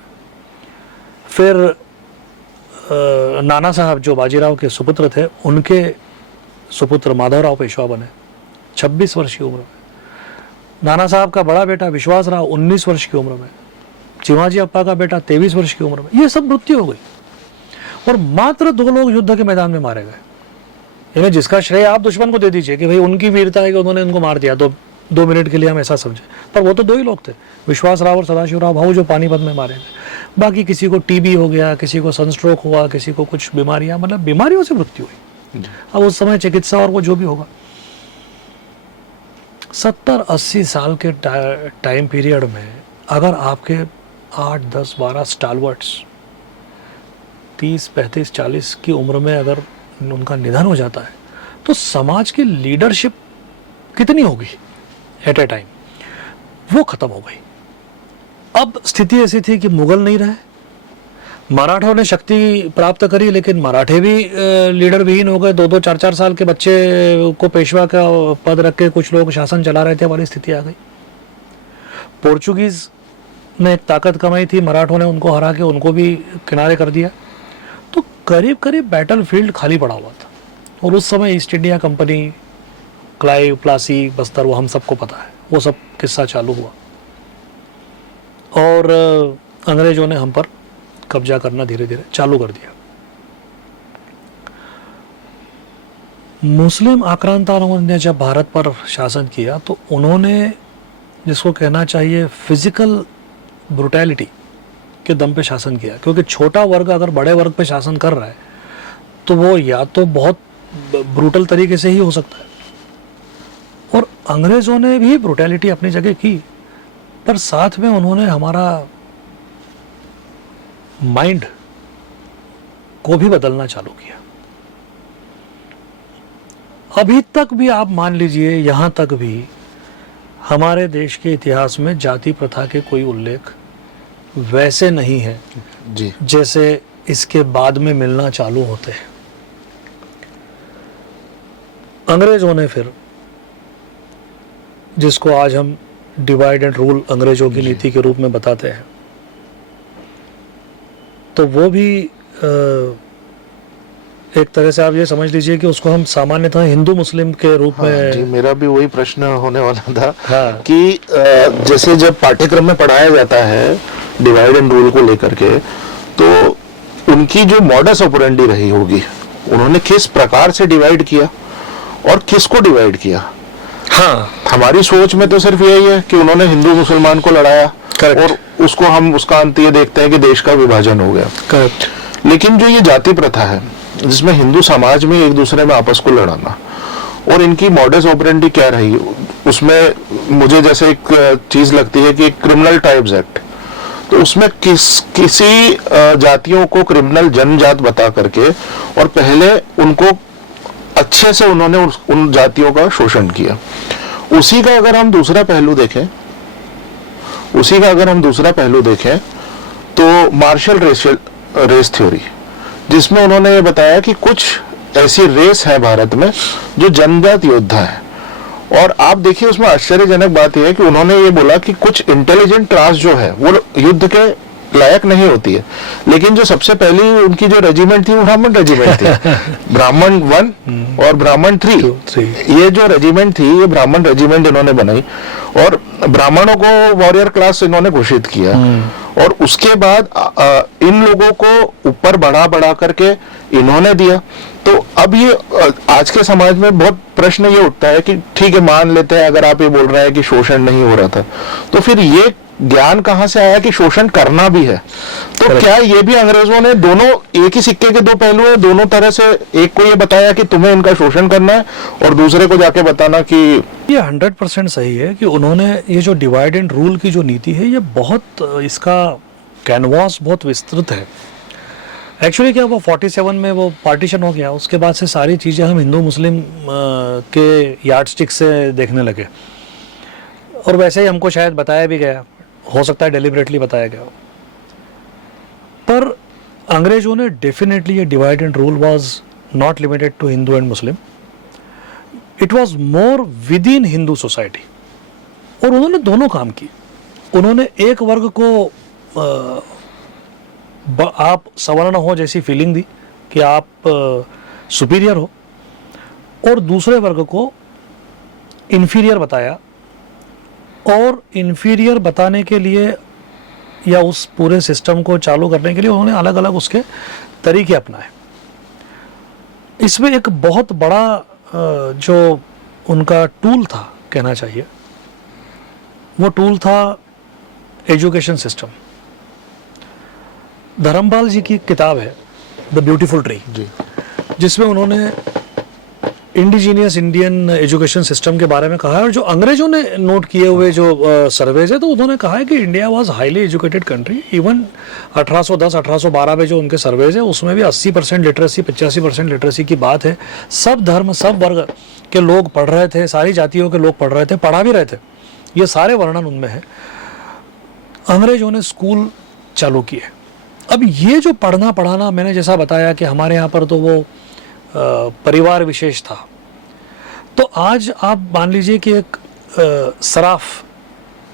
फिर नाना साहब जो बाजीराव के सुपुत्र थे, उनके सुपुत्र माधवराव पेशवा बने 26 वर्ष की उम्र में। नाना साहब का बड़ा बेटा विश्वासराव 19 वर्ष की उम्र में। चिमाजी अप्पा का बेटा 23 वर्ष की उम्र में। ये सब मृत्यु हो गई और मात्र 2 लोग युद्ध के मैदान में मारे गए। यानी जिसका श्रेय आप दुश्मन को दे दीजिए कि भाई उनकी वीरता है कि उन्होंने उनको मार दिया, तो 2 मिनट के लिए हम ऐसा समझे, पर वो तो 2 ही लोग थे, विश्वासराव और सदाशिवराव भाऊ, जो पानीपत में मारे गए। बाकी किसी को टीबी हो गया, किसी को सनस्ट्रोक हुआ, किसी को कुछ बीमारियां, मतलब बीमारियों से मृत्यु हुई। अब उस समय चिकित्सा और वो जो भी होगा, 70-80 साल के टाइम पीरियड में अगर आपके 8-10-12 स्टालवर्ट्स 30-35-40 की उम्र में अगर उनका निधन हो जाता है तो समाज की लीडरशिप कितनी होगी एट ए टाइम, वो खत्म हो गई। अब स्थिति ऐसी थी कि मुगल नहीं रहे, मराठों ने शक्ति प्राप्त करी, लेकिन मराठे भी लीडर विहीन हो गए। 2-2, 4-4 साल के बच्चे को पेशवा का पद रख के कुछ लोग शासन चला रहे थे, वाली स्थिति आ गई। पोर्चुगीज ने एक ताकत कमाई थी, मराठों ने उनको हरा के उनको भी किनारे कर दिया। तो करीब करीब बैटल फील्ड खाली पड़ा हुआ था। और उस समय east India company, Clive, Plassey, Bastar, वो हम सबको पता है, वो सब किस्सा चालू हुआ और अंग्रेजों ने हम पर कब्जा करना धीरे धीरे चालू कर दिया। मुस्लिम आक्रांताओं ने जब भारत पर शासन किया तो उन्होंने, जिसको कहना चाहिए फिजिकल ब्रुटैलिटी के दम पे शासन किया, क्योंकि छोटा वर्ग अगर बड़े वर्ग पे शासन कर रहा है तो वो या तो बहुत ब्रूटल तरीके से ही हो सकता है। और अंग्रेजों ने भी ब्रूटैलिटी अपनी जगह की, पर साथ में उन्होंने हमारा माइंड को भी बदलना चालू किया। अभी तक भी आप मान लीजिए, यहां तक भी हमारे देश के इतिहास में जाति प्रथा के कोई उल्लेख वैसे नहीं है जी, जैसे इसके बाद में मिलना चालू होते हैं। अंग्रेजों ने फिर, जिसको आज हम डिवाइड एंड रूल अंग्रेजों की नीति के रूप में बताते हैं, तो वो भी एक तरह से आप ये समझ लीजिए कि उसको हम सामान्यतः हिंदू मुस्लिम के रूप हाँ, में। जी, मेरा भी वही प्रश्न होने वाला था। हाँ। कि जैसे जब पाठ्यक्रम में पढ़ाया जाता है डिवाइड एंड रूल को लेकर के, तो उनकी जो मॉडस ऑपरेंडी रही होगी, उन्होंने किस प्रकार से डिवाइड किया और किसको डिवाइड किया। हाँ, हमारी सोच में तो सिर्फ यही है कि उन्होंने हिंदू मुसलमान को लड़ाया, Correct. और उसको हम उसका अंत ये देखते हैं कि देश का विभाजन हो गया। करेक्ट। लेकिन जो ये जाति प्रथा है, जिसमें हिंदू समाज में एक दूसरे में आपस को लड़ाना, और इनकी मॉडस ऑपरेंडी क्या रही, उसमें मुझे जैसे एक चीज लगती है कि क्रिमिनल ट्राइब्स एक्ट, तो उसमें किसी जातियों को क्रिमिनल जनजात बता करके और पहले उनको अच्छे से उन्होंने उन जातियों का शोषण किया। उसी का अगर हम दूसरा पहलू देखें, तो मार्शल रेस थ्योरी, जिसमें उन्होंने ये बताया कि कुछ ऐसी रेस है भारत में जो जनजात योद्धा है। और आप देखिए, उसमें आश्चर्यजनक बात यह है कि उन्होंने ये बोला कि कुछ इंटेलिजेंट क्लास जो है वो युद्ध के लायक नहीं होती है, लेकिन जो सबसे पहली उनकी जो रेजिमेंट थी वो ब्राह्मण रेजिमेंट थी। ब्राह्मण 1 और ब्राह्मण 3, ये जो रेजिमेंट थी, ये ब्राह्मण रेजिमेंट इन्होंने बनाई, और ब्राह्मणों को वॉरियर क्लास इन्होंने घोषित किया। और उसके बाद इन लोगों को ऊपर बढ़ा करके इन्होंने दिया। तो अब ये आज के समाज में बहुत प्रश्न ये उठता है कि ठीक है, मान लेते हैं अगर आप ये बोल रहे हैं कि शोषण नहीं हो रहा था, तो फिर ये ज्ञान कहां से आया कि शोषण करना भी है। तो क्या ये भी अंग्रेजों ने, दोनों एक ही सिक्के के दो पहलू है, दोनों तरह से, एक को ये बताया कि तुम्हें इनका शोषण करना है और दूसरे को जाके बताना कि ये 100% सही है कि उन्होंने ये जो डिवाइड एंड रूल की जो नीति है, ये बहुत, इसका कैनवास बहुत विस्तृत है। एक्चुअली क्या, वो 47 में वो पार्टीशन हो गया, उसके बाद से सारी चीज़ें हम हिंदू मुस्लिम के यार्डस्टिक से देखने लगे, और वैसे ही हमको शायद बताया भी गया, हो सकता है डेलिबरेटली बताया गया हो। पर अंग्रेजों ने डेफिनेटली, ये divide and rule was not limited to Hindu and Muslim, it was more within Hindu society. और उन्होंने दोनों काम किए। उन्होंने एक वर्ग को आप सवर्ण हो जैसी फीलिंग दी कि आप सुपीरियर हो, और दूसरे वर्ग को इन्फीरियर बताया। और इन्फीरियर बताने के लिए या उस पूरे सिस्टम को चालू करने के लिए उन्होंने अलग अलग उसके तरीके अपनाए। इसमें एक बहुत बड़ा जो उनका टूल था, कहना चाहिए, वो टूल था एजुकेशन सिस्टम। धर्मपाल जी की किताब है द ब्यूटीफुल ट्री, जिसमें उन्होंने इंडिजीनियस इंडियन एजुकेशन सिस्टम के बारे में कहा है। और जो अंग्रेजों ने नोट किए हुए जो सर्वेज है, तो उन्होंने कहा है कि India was highly educated country. Even 1810-1812 में जो उनके सर्वेज है, उसमें भी 80% लिटरेसी, 85% लिटरेसी की बात है। सब धर्म, सब वर्ग के लोग पढ़ रहे थे, सारी जातियों के लोग पढ़ रहे थे, पढ़ा भी रहे थे। ये सारे वर्णन उनमें है। अंग्रेजों ने स्कूल चालू किए। अब ये जो पढ़ना पढ़ाना, मैंने जैसा बताया कि हमारे यहाँ पर तो वो परिवार विशेष था। तो आज आप मान लीजिए कि एक सराफ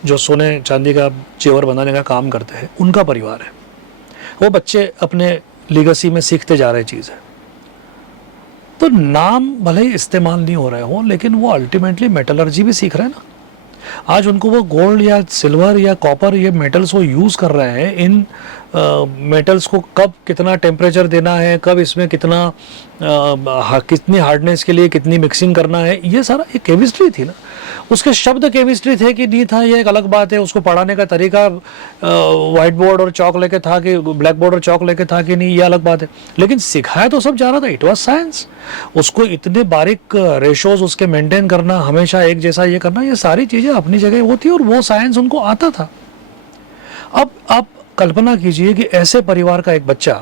जो सोने चांदी का जेवर बनाने का काम करते हैं, उनका परिवार है। वो बच्चे अपने लीगेसी में सीखते जा रहे चीज़ है। तो नाम भले ही इस्तेमाल नहीं हो रहे हो, लेकिन वो अल्टीमेटली मेटलर्जी भी सीख रहे हैं ना। आज उनको वो गोल्ड या सिल्वर या कॉपर, ये मेटल्स वो यूज़ कर रहे हैं इन मेटल्स को कब कितना टेम्परेचर देना है, कब इसमें कितना कितनी हार्डनेस के लिए कितनी मिक्सिंग करना है, ये सारा एक केमिस्ट्री थी ना। उसके शब्द केमिस्ट्री थे कि नहीं था, ये एक अलग बात है। उसको पढ़ाने का तरीका वाइट बोर्ड और चौक लेके था कि ब्लैक बोर्ड और चौक लेके था कि नहीं, ये अलग बात है। लेकिन सिखाया तो सब जा रहा था, इट वाज साइंस। उसको इतने बारीक रेशोज उसके मेंटेन करना, हमेशा एक जैसा ये करना, ये सारी चीज़ें अपनी जगह होती और वो साइंस उनको आता था। अब आप कल्पना कीजिए कि ऐसे परिवार का एक बच्चा,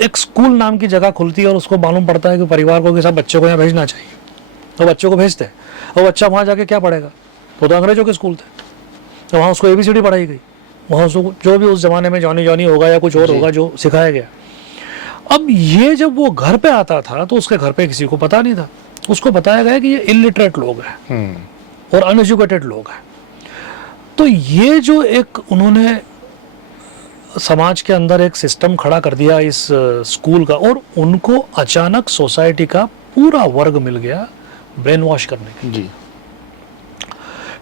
एक स्कूल नाम की जगह खुलती है और उसको मालूम पड़ता है कि परिवार को किसी बच्चे को यहाँ भेजना चाहिए, तो बच्चों को भेजते हैं। और बच्चा वहाँ जाके क्या पढ़ेगा? वो तो अंग्रेजों के स्कूल थे, तो वहाँ उसको ABCD पढ़ाई गई, वहाँ उसको जो भी उस जमाने में जॉनी जॉनी होगा या कुछ और होगा जो सिखाया गया। अब ये जब वो घर पे आता था तो उसके घर पे किसी को पता नहीं था। उसको बताया गया कि ये इलिटरेट लोग हैं और अनएजुकेटेड लोग हैं। तो ये जो एक उन्होंने समाज के अंदर एक सिस्टम खड़ा कर दिया इस स्कूल का, और उनको अचानक सोसाइटी का पूरा वर्ग मिल गया ब्रेन वॉश करने के। जी।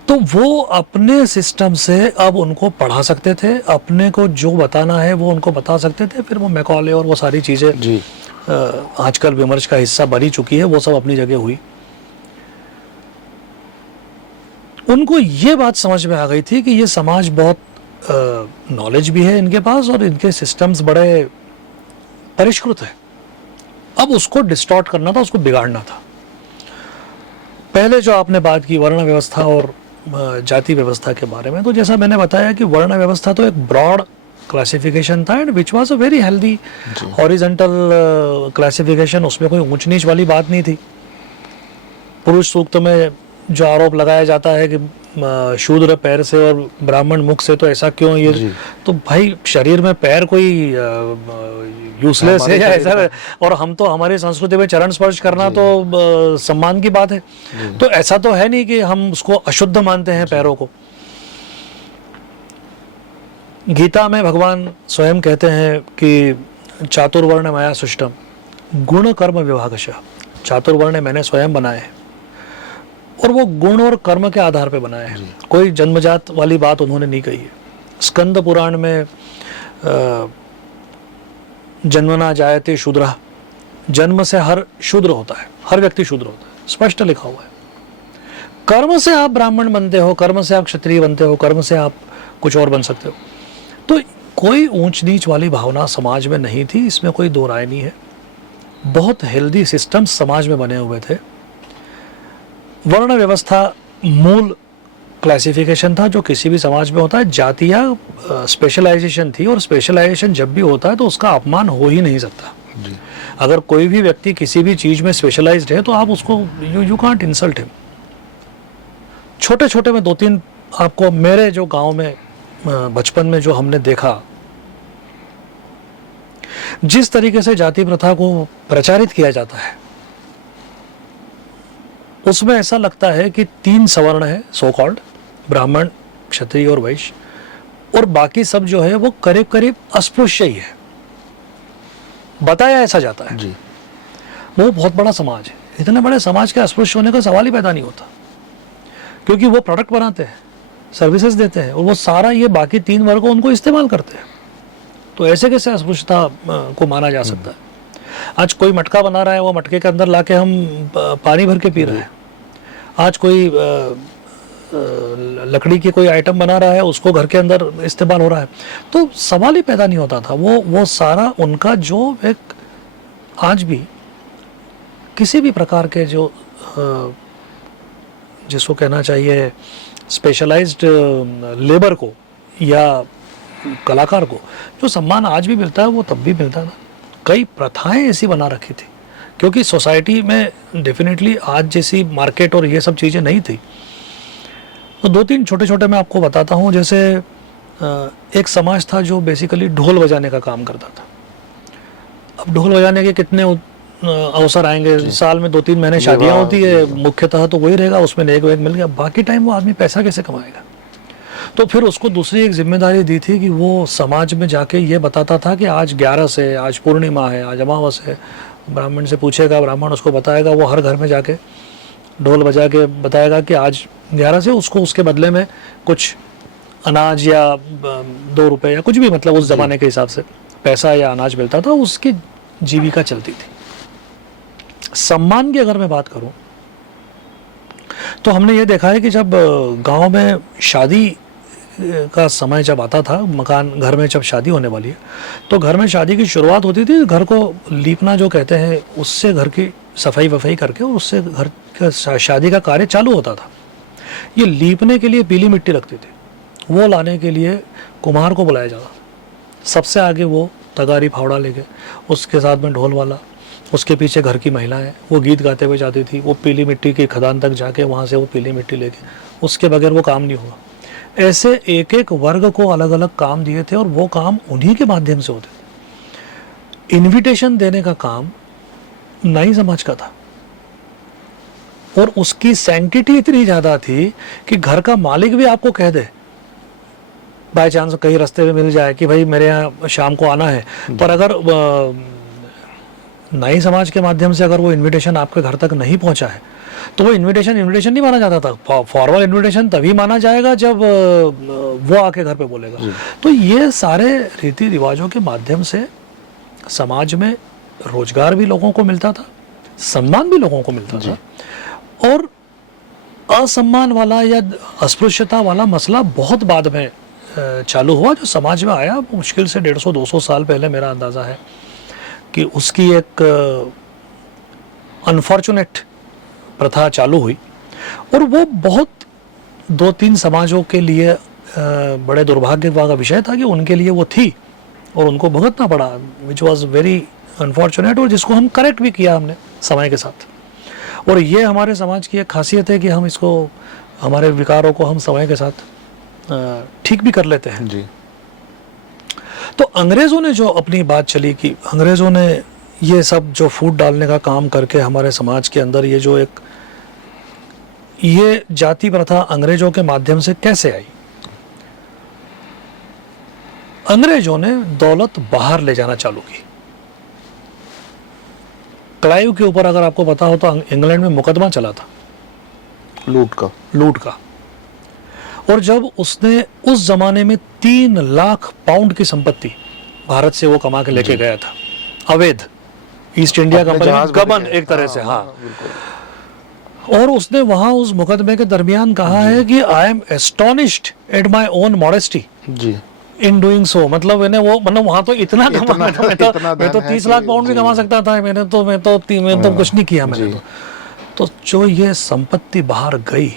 तो वो अपने सिस्टम से अब उनको पढ़ा सकते थे, अपने को जो बताना है वो उनको बता सकते थे। फिर वो मैकॉले और वो सारी चीज़ें जी। आजकल विमर्श का हिस्सा बनी चुकी है, वो सब अपनी जगह हुई। उनको ये बात समझ में आ गई थी कि ये समाज बहुत नॉलेज भी है इनके पास और इनके सिस्टम्स बड़े परिष्कृत है। अब उसको डिस्टॉर्ट करना था, उसको बिगाड़ना था। पहले जो आपने बात की वर्ण व्यवस्था और जाति व्यवस्था के बारे में, तो जैसा मैंने बताया कि वर्ण व्यवस्था तो एक ब्रॉड क्लासिफिकेशन था and which was a very healthy horizontal classification. उसमें कोई ऊंच नीच वाली बात नहीं थी। पुरुष सूक्त में जो आरोप लगाया जाता है कि शूद्र पैर से और ब्राह्मण मुख से, तो ऐसा क्यों? ये तो भाई शरीर में पैर कोई यूजलेस है या ऐसा? और हम तो हमारी संस्कृति में चरण स्पर्श करना तो सम्मान की बात है। तो ऐसा तो है नहीं कि हम उसको अशुद्ध मानते हैं पैरों को। गीता में भगवान स्वयं कहते हैं कि चातुर्वर्ण मया सृष्टम गुण कर्म विभागशः। चातुर्वर्ण मैंने स्वयं बनाए हैं और वो गुण और कर्म के आधार पे बनाए हैं। कोई जन्मजात वाली बात उन्होंने नहीं कही है। स्कंद पुराण में जन्मना जायते शूद्रः, जन्म से हर शूद्र होता है, हर व्यक्ति शूद्र होता है, स्पष्ट लिखा हुआ है। कर्म से आप ब्राह्मण बनते हो, कर्म से आप क्षत्रिय बनते हो, कर्म से आप कुछ और बन सकते हो। तो कोई ऊंच नीच वाली भावना समाज में नहीं थी, इसमें कोई दो राय नहीं है। बहुत हेल्दी सिस्टम समाज में बने हुए थे। वर्ण व्यवस्था मूल क्लासिफिकेशन था जो किसी भी समाज में होता है। जातियाँ स्पेशलाइजेशन थी, और स्पेशलाइजेशन जब भी होता है तो उसका अपमान हो ही नहीं सकता। अगर कोई भी व्यक्ति किसी भी चीज़ में स्पेशलाइज्ड है तो आप उसको यू कांट इंसल्ट हिम। छोटे छोटे में दो तीन आपको, मेरे जो गांव में बचपन में जो हमने देखा, जिस तरीके से जाति प्रथा को प्रचारित किया जाता है, उसमें ऐसा लगता है कि 3 सवर्ण है सो कॉल्ड, ब्राह्मण, क्षत्रिय और वैश्य, और बाकी सब जो है वो करीब करीब अस्पृश्य ही है, बताया ऐसा जाता है। जी। वो बहुत बड़ा समाज है। इतने बड़े समाज के अस्पृश्य होने का सवाल ही पैदा नहीं होता, क्योंकि वो प्रोडक्ट बनाते हैं, सर्विसेज देते हैं, और वो सारा ये बाकी 3 वर्गों उनको इस्तेमाल करते हैं। तो ऐसे कैसे अस्पृश्यता को माना जा सकता है? आज कोई मटका बना रहा है, वो मटके के अंदर लाके हम पानी भर के पी रहे हैं। आज कोई लकड़ी की कोई आइटम बना रहा है, उसको घर के अंदर इस्तेमाल हो रहा है। तो सवाल ही पैदा नहीं होता था। वो सारा उनका जो एक, आज भी किसी भी प्रकार के जो जिसको कहना चाहिए स्पेशलाइज्ड लेबर को या कलाकार को जो सम्मान आज भी मिलता है, वो तब भी मिलता था। कई प्रथाएं ऐसी बना रखी थी, क्योंकि सोसाइटी में डेफिनेटली आज जैसी मार्केट और ये सब चीज़ें नहीं थी। तो 2-3 छोटे छोटे मैं आपको बताता हूँ। जैसे एक समाज था जो बेसिकली ढोल बजाने का काम करता था। अब ढोल बजाने के कितने अवसर आएंगे, साल में 2-3 महीने शादियाँ होती है, मुख्यतः तो वही रहेगा, उसमें नेक वेक मिल गया, बाकी टाइम वो आदमी पैसा कैसे कमाएगा? तो फिर उसको दूसरी एक जिम्मेदारी दी थी कि वो समाज में जाके ये बताता था कि आज 11 है, आज पूर्णिमा है, आज अमावस है। ब्राह्मण से पूछेगा, ब्राह्मण उसको बताएगा, वो हर घर में जाके ढोल बजा के बताएगा कि आज 11 से, उसको उसके बदले में कुछ अनाज या 2 रुपए या कुछ भी, मतलब उस जमाने के हिसाब से पैसा या अनाज मिलता था, उसकी जीविका चलती थी। सम्मान की अगर मैं बात करूं तो हमने ये देखा है कि जब गांव में शादी का समय जब आता था, मकान घर में जब शादी होने वाली है, तो घर में शादी की शुरुआत होती थी, घर को लीपना जो कहते हैं, उससे घर की सफाई वफाई करके उससे घर का शादी का कार्य चालू होता था। ये लीपने के लिए पीली मिट्टी रखते थे, वो लाने के लिए कुम्हार को बुलाया जाता, सबसे आगे वो तगारी फावड़ा लेके, उसके साथ में ढोल वाला, उसके पीछे घर की महिलाएं वो गीत गाते हुए जाती थी, वो पीली मिट्टी की खदान तक जाके वहाँ से वो पीली मिट्टी लेके, उसके बगैर वो काम नहीं हुआ। ऐसे एक एक वर्ग को अलग अलग काम दिए थे और वो काम उन्हीं के माध्यम से होते थे। इनविटेशन देने का काम नाई समाज का था और उसकी सैंक्टिटी इतनी ज़्यादा थी कि घर का मालिक भी आपको कह दे, बाय चांस कहीं रास्ते में मिल जाए कि भाई मेरे यहाँ शाम को आना है, पर अगर नाई समाज के माध्यम से अगर वो इनविटेशन आपके घर तक नहीं पहुंचा है तो वो इनविटेशन नहीं माना जाता था। फॉर्मल इनविटेशन तभी माना जाएगा जब वो आके घर पे बोलेगा। तो ये सारे रीति रिवाजों के माध्यम से समाज में रोजगार भी लोगों को मिलता था, सम्मान भी लोगों को मिलता था, और असम्मान वाला या अस्पृश्यता वाला मसला बहुत बाद में चालू हुआ, जो समाज में आया मुश्किल से 150-200 साल पहले। मेरा अंदाज़ा है कि उसकी एक अनफॉर्चुनेट प्रथा चालू हुई और वो बहुत 2-3 समाजों के लिए बड़े दुर्भाग्य का विषय था कि उनके लिए वो थी और उनको भुगतना पड़ा, विच वॉज वेरी अनफॉर्चुनेट, और जिसको हम करेक्ट भी किया हमने समय के साथ। और ये हमारे समाज की एक खासियत है कि हम इसको, हमारे विकारों को हम समय के साथ ठीक भी कर लेते हैं जी। तो अंग्रेज़ों ने जो अपनी बात चली कि अंग्रेज़ों ने ये सब जो फूट डालने का काम करके हमारे समाज के अंदर ये जो एक ये जाति प्रथा अंग्रेज़ों के माध्यम से कैसे आई। अंग्रेज़ों ने दौलत बाहर ले जाना चालू की। क्लाइव के ऊपर अगर आपको पता हो तो इंग्लैंड में मुकदमा चला था लूट का। और जब उसने उस जमाने में 3 लाख पाउंड की संपत्ति भारत से वो कमा के लेके गया था, अवैध, ईस्ट इंडिया कंपनी गबन एक तरह से, हाँ। और उसने वहां उस मुकदमे के दरमियान कहा है कि I am astonished at my own modesty in doing so, मतलब मैंने वो, मतलब वहां तो इतना कमा था, मैं तो 30 लाख पाउंड भी कमा सकता था, मैं तो कुछ नहीं किया मैंने तो जो ये संपत्ति बाहर गई,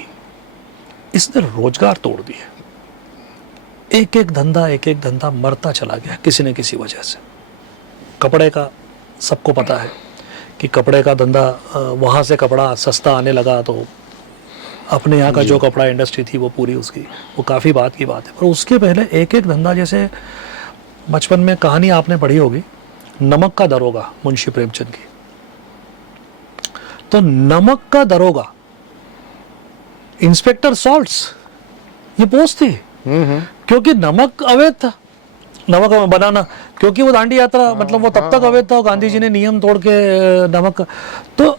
इसने रोजगार तोड़ दिए। एक एक धंधा मरता चला गया किसी न किसी वजह से। कपड़े का सबको पता है कि कपड़े का धंधा, वहाँ से कपड़ा सस्ता आने लगा तो अपने यहाँ का जो कपड़ा इंडस्ट्री थी वो पूरी उसकी, वो काफ़ी बात की बात है। पर उसके पहले एक एक धंधा, जैसे बचपन में कहानी आपने पढ़ी होगी नमक का दरोगा, मुंशी प्रेमचंद की। तो नमक का दरोगा, इंस्पेक्टर सॉल्ट्स, ये पोस्ट थी क्योंकि नमक अवैध था, नमक बनाना, क्योंकि वो दांडी यात्रा, मतलब वो तब तक अवैध था, गांधी जी ने नियम तोड़ के नमक। तो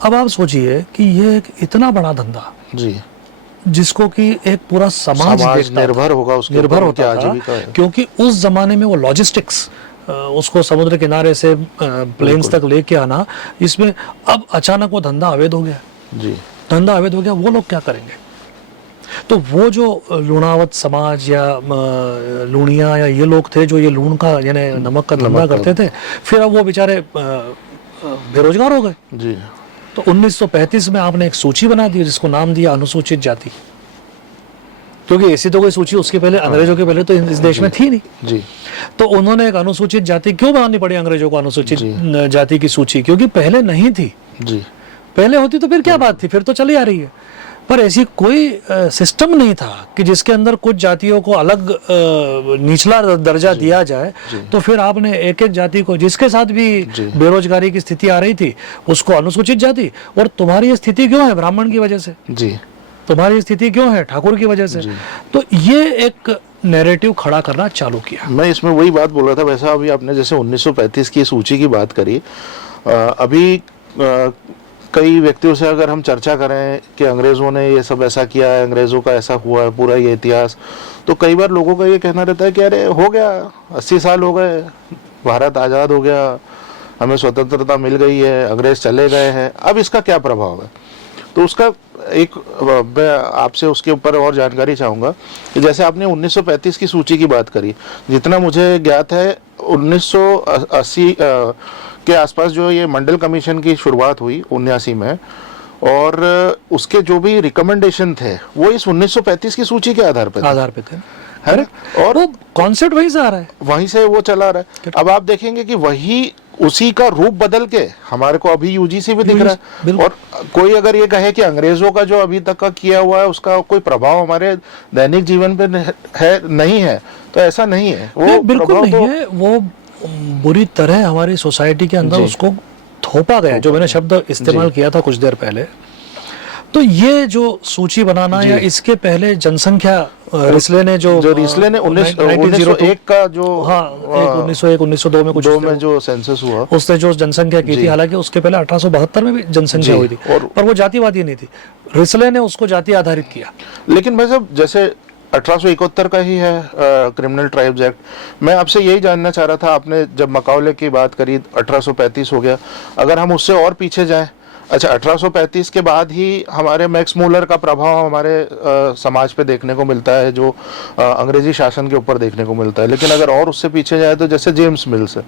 अब आप सोचिए कि ये एक इतना बड़ा धंधा जी, जिसको कि एक पूरा समाज निर्भर होगा, उसके निर्भर होता था, क्योंकि उस जमाने में वो लॉजिस्टिक्स, उसको समुद्र किनारे से प्लेन्स तक लेके आना, इसमें अब अचानक वो धंधा अवैध हो गया जी, धंधा अवैध हो गया, वो लोग क्या करेंगे। तो वो जो लूणावत समाज या लूणिया या ये लोग थे जो ये लूण का यानी नमक का धंधा करते थे, फिर अब वो बेचारे बेरोजगार हो गए जी। तो 1935 में आपने एक सूची बना दी जिसको नाम दिया अनुसूचित जाति, क्योंकि ऐसी तो कोई सूची उसके पहले, अंग्रेजों के पहले तो इस देश में थी नहीं जी। तो उन्होंने एक अनुसूचित जाति क्यों बनानी पड़ी अंग्रेजों को, अनुसूचित जाति की सूची, क्योंकि पहले नहीं थी जी। पहले होती तो फिर क्या बात थी, फिर तो चली आ रही है, पर ऐसी कोई सिस्टम नहीं था कि जिसके अंदर कुछ जातियों को अलग निचला दर्जा दिया जाए। तो फिर आपने एक एक जाति को, जिसके साथ भी बेरोजगारी की स्थिति आ रही थी, उसको अनुसूचित जाति। और तुम्हारी ये स्थिति क्यों है, ब्राह्मण की वजह से जी, तुम्हारी स्थिति क्यों है, ठाकुर की वजह से। तो ये एक नैरेटिव खड़ा करना चालू किया। मैं इसमें वही बात बोल रहा था। वैसा अभी आपने जैसे 1935 की सूची की बात करी, अभी कई व्यक्तियों से अगर हम चर्चा करें कि अंग्रेज़ों ने ये सब ऐसा किया है, अंग्रेज़ों का ऐसा हुआ है, पूरा ये इतिहास, तो कई बार लोगों का ये कहना रहता है कि अरे हो गया, 80 साल हो गए, भारत आज़ाद हो गया, हमें स्वतंत्रता मिल गई है, अंग्रेज़ चले गए हैं, अब इसका क्या प्रभाव है। तो उसका एक मैं आपसे उसके ऊपर और जानकारी चाहूँगा कि जैसे आपने 1935 की सूची की बात करी, जितना मुझे ज्ञात है 1980 के आसपास जो ये मंडल कमीशन की शुरुआत हुई 79 में, और उसके जो भी रिकमेंडेशन थे वो इस 1935 की सूची के आधार पे थे, है ना, और वो कॉन्सेप्ट वहीं से आ रहा है, वहीं से वो चला रहा है। अब आप देखेंगे कि वही उसी का रूप बदल के हमारे को अभी यूजीसी भी दिख रहा है। और कोई अगर ये कहे कि अंग्रेजों का जो अभी तक का किया हुआ है उसका कोई प्रभाव हमारे दैनिक जीवन पे है नहीं है, तो ऐसा नहीं है, वो बिल्कुल नहीं है। वो बुरी तरह हमारी सोसाइटी के अंदर उसको थोपा गया, जो मैंने शब्द इस्तेमाल किया था कुछ देर पहले। तो ये जो सूची बनाना या इसके पहले जनसंख्या रिसले ने जो रिसले ने 1901 का जो 1901 1902 में कुछ में जो सेंसस हुआ, उसने जो जनसंख्या की थी, हालांकि उसके पहले 1872 में भी जनसंख्या हुई थी, पर वो जातिवादी नहीं थी। रिसले ने उसको जाति आधारित किया। लेकिन भाई साहब जैसे 1871 का ही है क्रिमिनल ट्राइब्स एक्ट, मैं आपसे यही जानना चाह रहा था, आपने जब मकाउले की बात करी 1835 हो गया, अगर हम उससे और पीछे जाएं, अच्छा 1835 के बाद ही हमारे मैक्स मूलर का प्रभाव हमारे समाज पे देखने को मिलता है, जो अंग्रेजी शासन के ऊपर देखने को मिलता है। लेकिन अगर और उससे पीछे जाए तो जैसे जेम्स मिल्स है,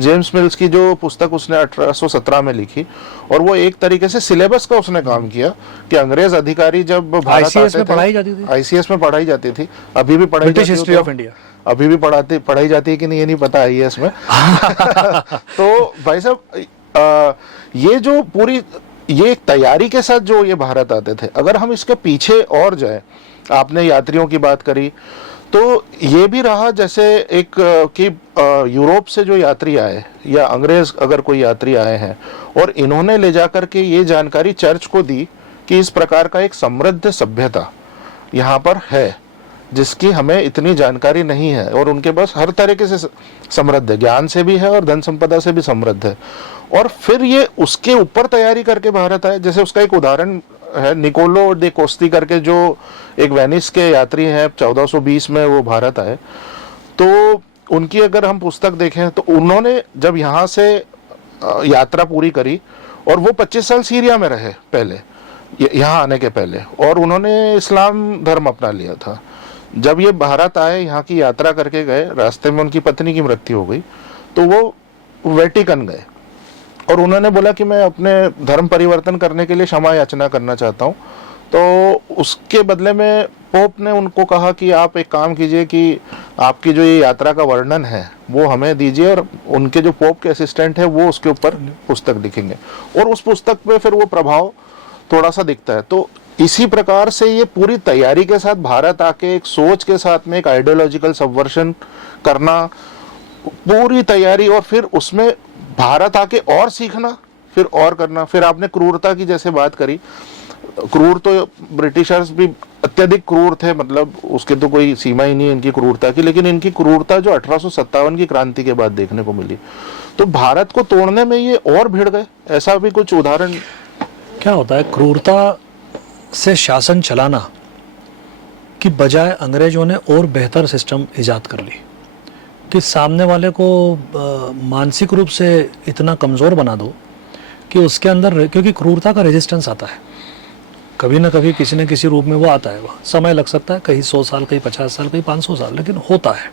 जेम्स मिल्स की जो पुस्तक उसने 1817 में लिखी, और वो एक तरीके से सिलेबस का उसने काम किया कि अंग्रेज अधिकारी जब भारत आईसीएस में पढ़ाई जाती थी, आईसीएस में पढ़ाई जाती थी, अभी भी पढ़ाई जाती है, हिस्ट्री ऑफ इंडिया अभी भी पढ़ाई जाती है कि नहीं ये नहीं पता आईएएस में। तो भाई साहब ये जो पूरी ये एक तैयारी के साथ जो ये भारत आते थे, अगर हम इसके पीछे और जाए, आपने यात्रियों की बात करी, तो ये भी रहा जैसे एक कि यूरोप से जो यात्री आए या अंग्रेज अगर कोई यात्री आए हैं और इन्होंने ले जाकर के ये जानकारी चर्च को दी कि इस प्रकार का एक समृद्ध सभ्यता यहाँ पर है जिसकी हमें इतनी जानकारी नहीं है, और उनके पास हर तरीके से समृद्ध है, ज्ञान से भी है और धन संपदा से भी समृद्ध है, और फिर ये उसके ऊपर तैयारी करके भारत आए। जैसे उसका एक उदाहरण है निकोलो दे कोस्ती करके, जो एक वेनिस के यात्री हैं, 1420 में वो भारत आए। तो उनकी अगर हम पुस्तक देखें तो उन्होंने जब यहाँ से यात्रा पूरी करी, और वो 25 साल सीरिया में रहे पहले, यहाँ आने के पहले, और उन्होंने इस्लाम धर्म अपना लिया था। जब ये भारत आए, यहाँ की यात्रा करके गए, रास्ते में उनकी पत्नी की मृत्यु हो गई, तो वो वेटिकन गए और उन्होंने बोला कि मैं अपने धर्म परिवर्तन करने के लिए क्षमा याचना करना चाहता हूँ। तो उसके बदले में पोप ने उनको कहा कि आप एक काम कीजिए कि आपकी जो ये यात्रा का वर्णन है वो हमें दीजिए, और उनके जो पोप के असिस्टेंट है वो उसके ऊपर पुस्तक लिखेंगे, और उस पुस्तक पे फिर वो प्रभाव थोड़ा सा दिखता है। तो इसी प्रकार से ये पूरी तैयारी के साथ भारत आके एक सोच के साथ में एक आइडियोलॉजिकल सबवर्शन करना, पूरी तैयारी, और फिर उसमें भारत आके और सीखना, फिर और करना। फिर आपने क्रूरता की जैसे बात करी, क्रूर तो ब्रिटिशर्स भी अत्यधिक क्रूर थे, मतलब उसके तो कोई सीमा ही नहीं इनकी क्रूरता की, लेकिन इनकी क्रूरता जो 1857 की क्रांति के बाद देखने को मिली, तो भारत को तोड़ने में ये और भिड़ गए। ऐसा भी कुछ उदाहरण क्या होता है? क्रूरता से शासन चलाना की बजाय अंग्रेजों ने और बेहतर सिस्टम इजाद कर ली कि सामने वाले को मानसिक रूप से इतना कमज़ोर बना दो कि उसके अंदर, क्योंकि क्रूरता का रेजिस्टेंस आता है कभी ना कभी, किसी न किसी रूप में वो आता है। वह समय लग सकता है, कहीं 100 साल, कहीं 50 साल, कहीं 500 साल, लेकिन होता है।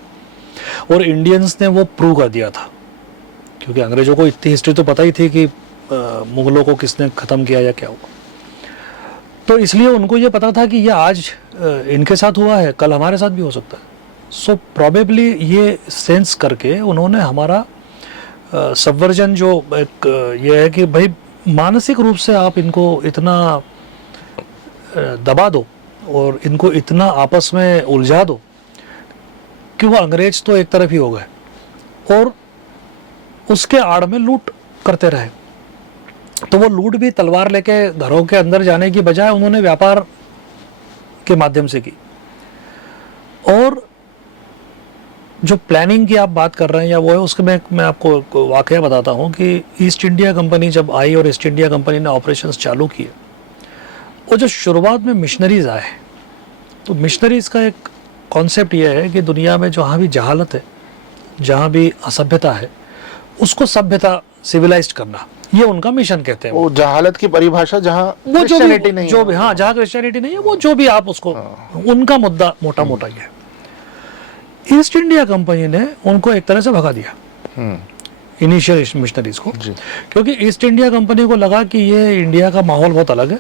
और इंडियंस ने वो प्रूव कर दिया था, क्योंकि अंग्रेजों को इतनी हिस्ट्री तो पता ही थी कि मुगलों को किसने ख़त्म किया या क्या हुआ। तो इसलिए उनको ये पता था कि ये आज इनके साथ हुआ है, कल हमारे साथ भी हो सकता है। सो प्रोबेबली ये सेंस करके उन्होंने हमारा सबवर्जन जो एक ये है कि भाई मानसिक रूप से आप इनको इतना दबा दो और इनको इतना आपस में उलझा दो कि वो अंग्रेज तो एक तरफ ही हो गए और उसके आड़ में लूट करते रहे। तो वो लूट भी तलवार लेके घरों के अंदर जाने की बजाय उन्होंने व्यापार के माध्यम से की। और जो प्लानिंग की आप बात कर रहे हैं या वो है, उसके मैं आपको एक वाकया बताता हूँ कि ईस्ट इंडिया कंपनी जब आई और ईस्ट इंडिया कंपनी ने ऑपरेशंस चालू किए, वो जो शुरुआत में मिशनरीज आए, तो मिशनरीज का एक कॉन्सेप्ट ये है कि दुनिया में जहाँ भी जहालत है, जहाँ भी असभ्यता है, उसको सभ्यता सिविलाइज्ड करना, ये उनका मिशन कहते हैं। वो जहालत की परिभाषा जहाँ वो जो क्रिश्चियनिटी भी नहीं जो है। भी हाँ, जहाँ क्रिश्चियनिटी नहीं है, वो जो भी आप उसको, उनका मुद्दा मोटा मोटा ये है। ईस्ट इंडिया कंपनी ने उनको एक तरह से भगा दिया, इनिशियल मिशनरीज को, जी। क्योंकि ईस्ट इंडिया कंपनी को लगा कि ये इंडिया का माहौल बहुत अलग है,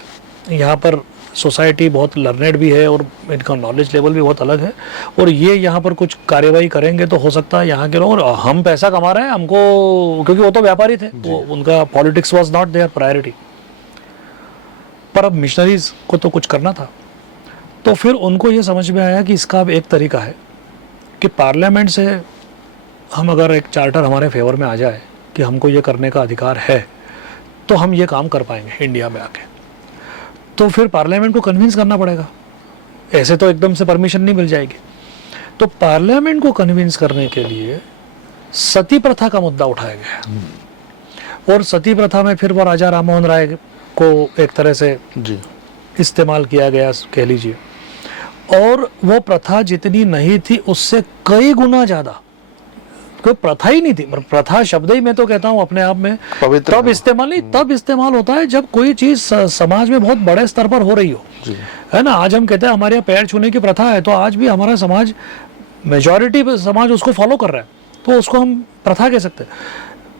यहाँ पर सोसाइटी बहुत लर्नेड भी है और इनका नॉलेज लेवल भी बहुत अलग है, और ये यहाँ पर कुछ कार्यवाही करेंगे तो हो सकता है यहाँ के लोग, और हम पैसा कमा रहे हैं, हमको, क्योंकि वो तो व्यापारी थे, वो उनका politics was not there priority, पर अब मिशनरीज को तो कुछ करना था। तो फिर उनको ये समझ में आया कि इसका अब एक तरीका है कि पार्लियामेंट से हम अगर एक चार्टर हमारे फेवर में आ जाए कि हमको ये करने का अधिकार है, तो हम ये काम कर पाएंगे इंडिया में आके। तो फिर पार्लियामेंट को कन्विंस करना पड़ेगा, ऐसे तो एकदम से परमिशन नहीं मिल जाएगी। तो पार्लियामेंट को कन्विंस करने के लिए सती प्रथा का मुद्दा उठाया गया, और सती प्रथा में फिर वो राजा राम मोहन राय को एक तरह से जी। इस्तेमाल किया गया कह लीजिए, और वो प्रथा जितनी नहीं थी उससे कई गुना ज्यादा, कोई प्रथा ही नहीं थी, प्रथा शब्द ही मैं तो कहता हूँ अपने आप में पवित्र तब इस्तेमाल नहीं, तब इस्तेमाल होता है जब कोई चीज समाज में बहुत बड़े स्तर पर हो रही हो, है ना। आज हम कहते हैं हमारे यहाँ पैर छूने की प्रथा है, तो आज भी हमारा समाज, मेजॉरिटी समाज उसको फॉलो कर रहा है, तो उसको हम प्रथा कह सकते हैं।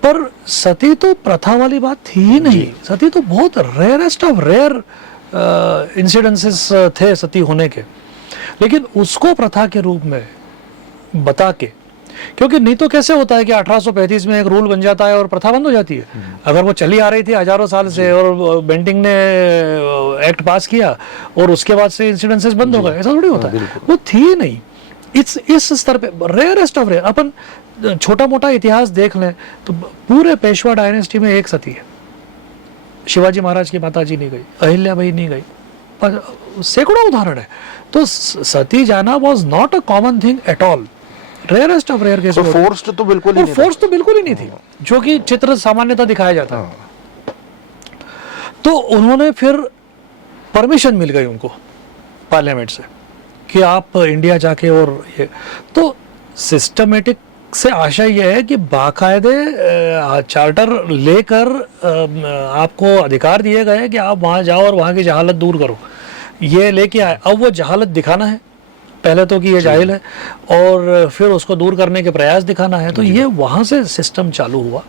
पर सती तो प्रथा वाली बात थी ही नहीं, सती तो बहुत रेयरेस्ट ऑफ रेयर इंसिडेंसेस थे सती होने के, लेकिन उसको प्रथा के रूप में बता के, क्योंकि नहीं तो कैसे होता है कि 1835 में एक रूल बन जाता है और प्रथा बंद हो जाती है। अगर वो चली आ रही थी हजारों साल से और बेंटिंग ने एक्ट पास किया और उसके बाद से इंसिडेंसेस बंद हो गए, ऐसा थोड़ी होता है, वो थी ही नहीं। इस स्तर पे रेयरेस्ट ऑफ रेयर, अपन छोटा मोटा इतिहास देख लें तो पूरे पेशवा डायनेस्टी में एक सती है, शिवाजी महाराज की माता जी नहीं गई, अहिल्याबाई नहीं गई, सैकड़ों उदाहरण है। तो सती जाना was not a common thing at all, rarest of rare cases. Forced तो बिल्कुल ही नहीं, फोर्स तो बिल्कुल ही नहीं थी, जो कि चित्र सामान्यता दिखाया जाता है। तो उन्होंने फिर परमिशन मिल गई उनको पार्लियामेंट से कि आप इंडिया जाके, और ये तो सिस्टमेटिक से आशय यह है कि बाकायदे चार्टर लेकर आपको अधिकार दिए गए कि आप वहाँ जाओ और वहाँ की जहालत दूर करो, ये लेके आए। अब वो जहालत दिखाना है पहले तो कि ये जाहिल है, और फिर उसको दूर करने के प्रयास दिखाना है, तो ये वहाँ से सिस्टम चालू हुआ।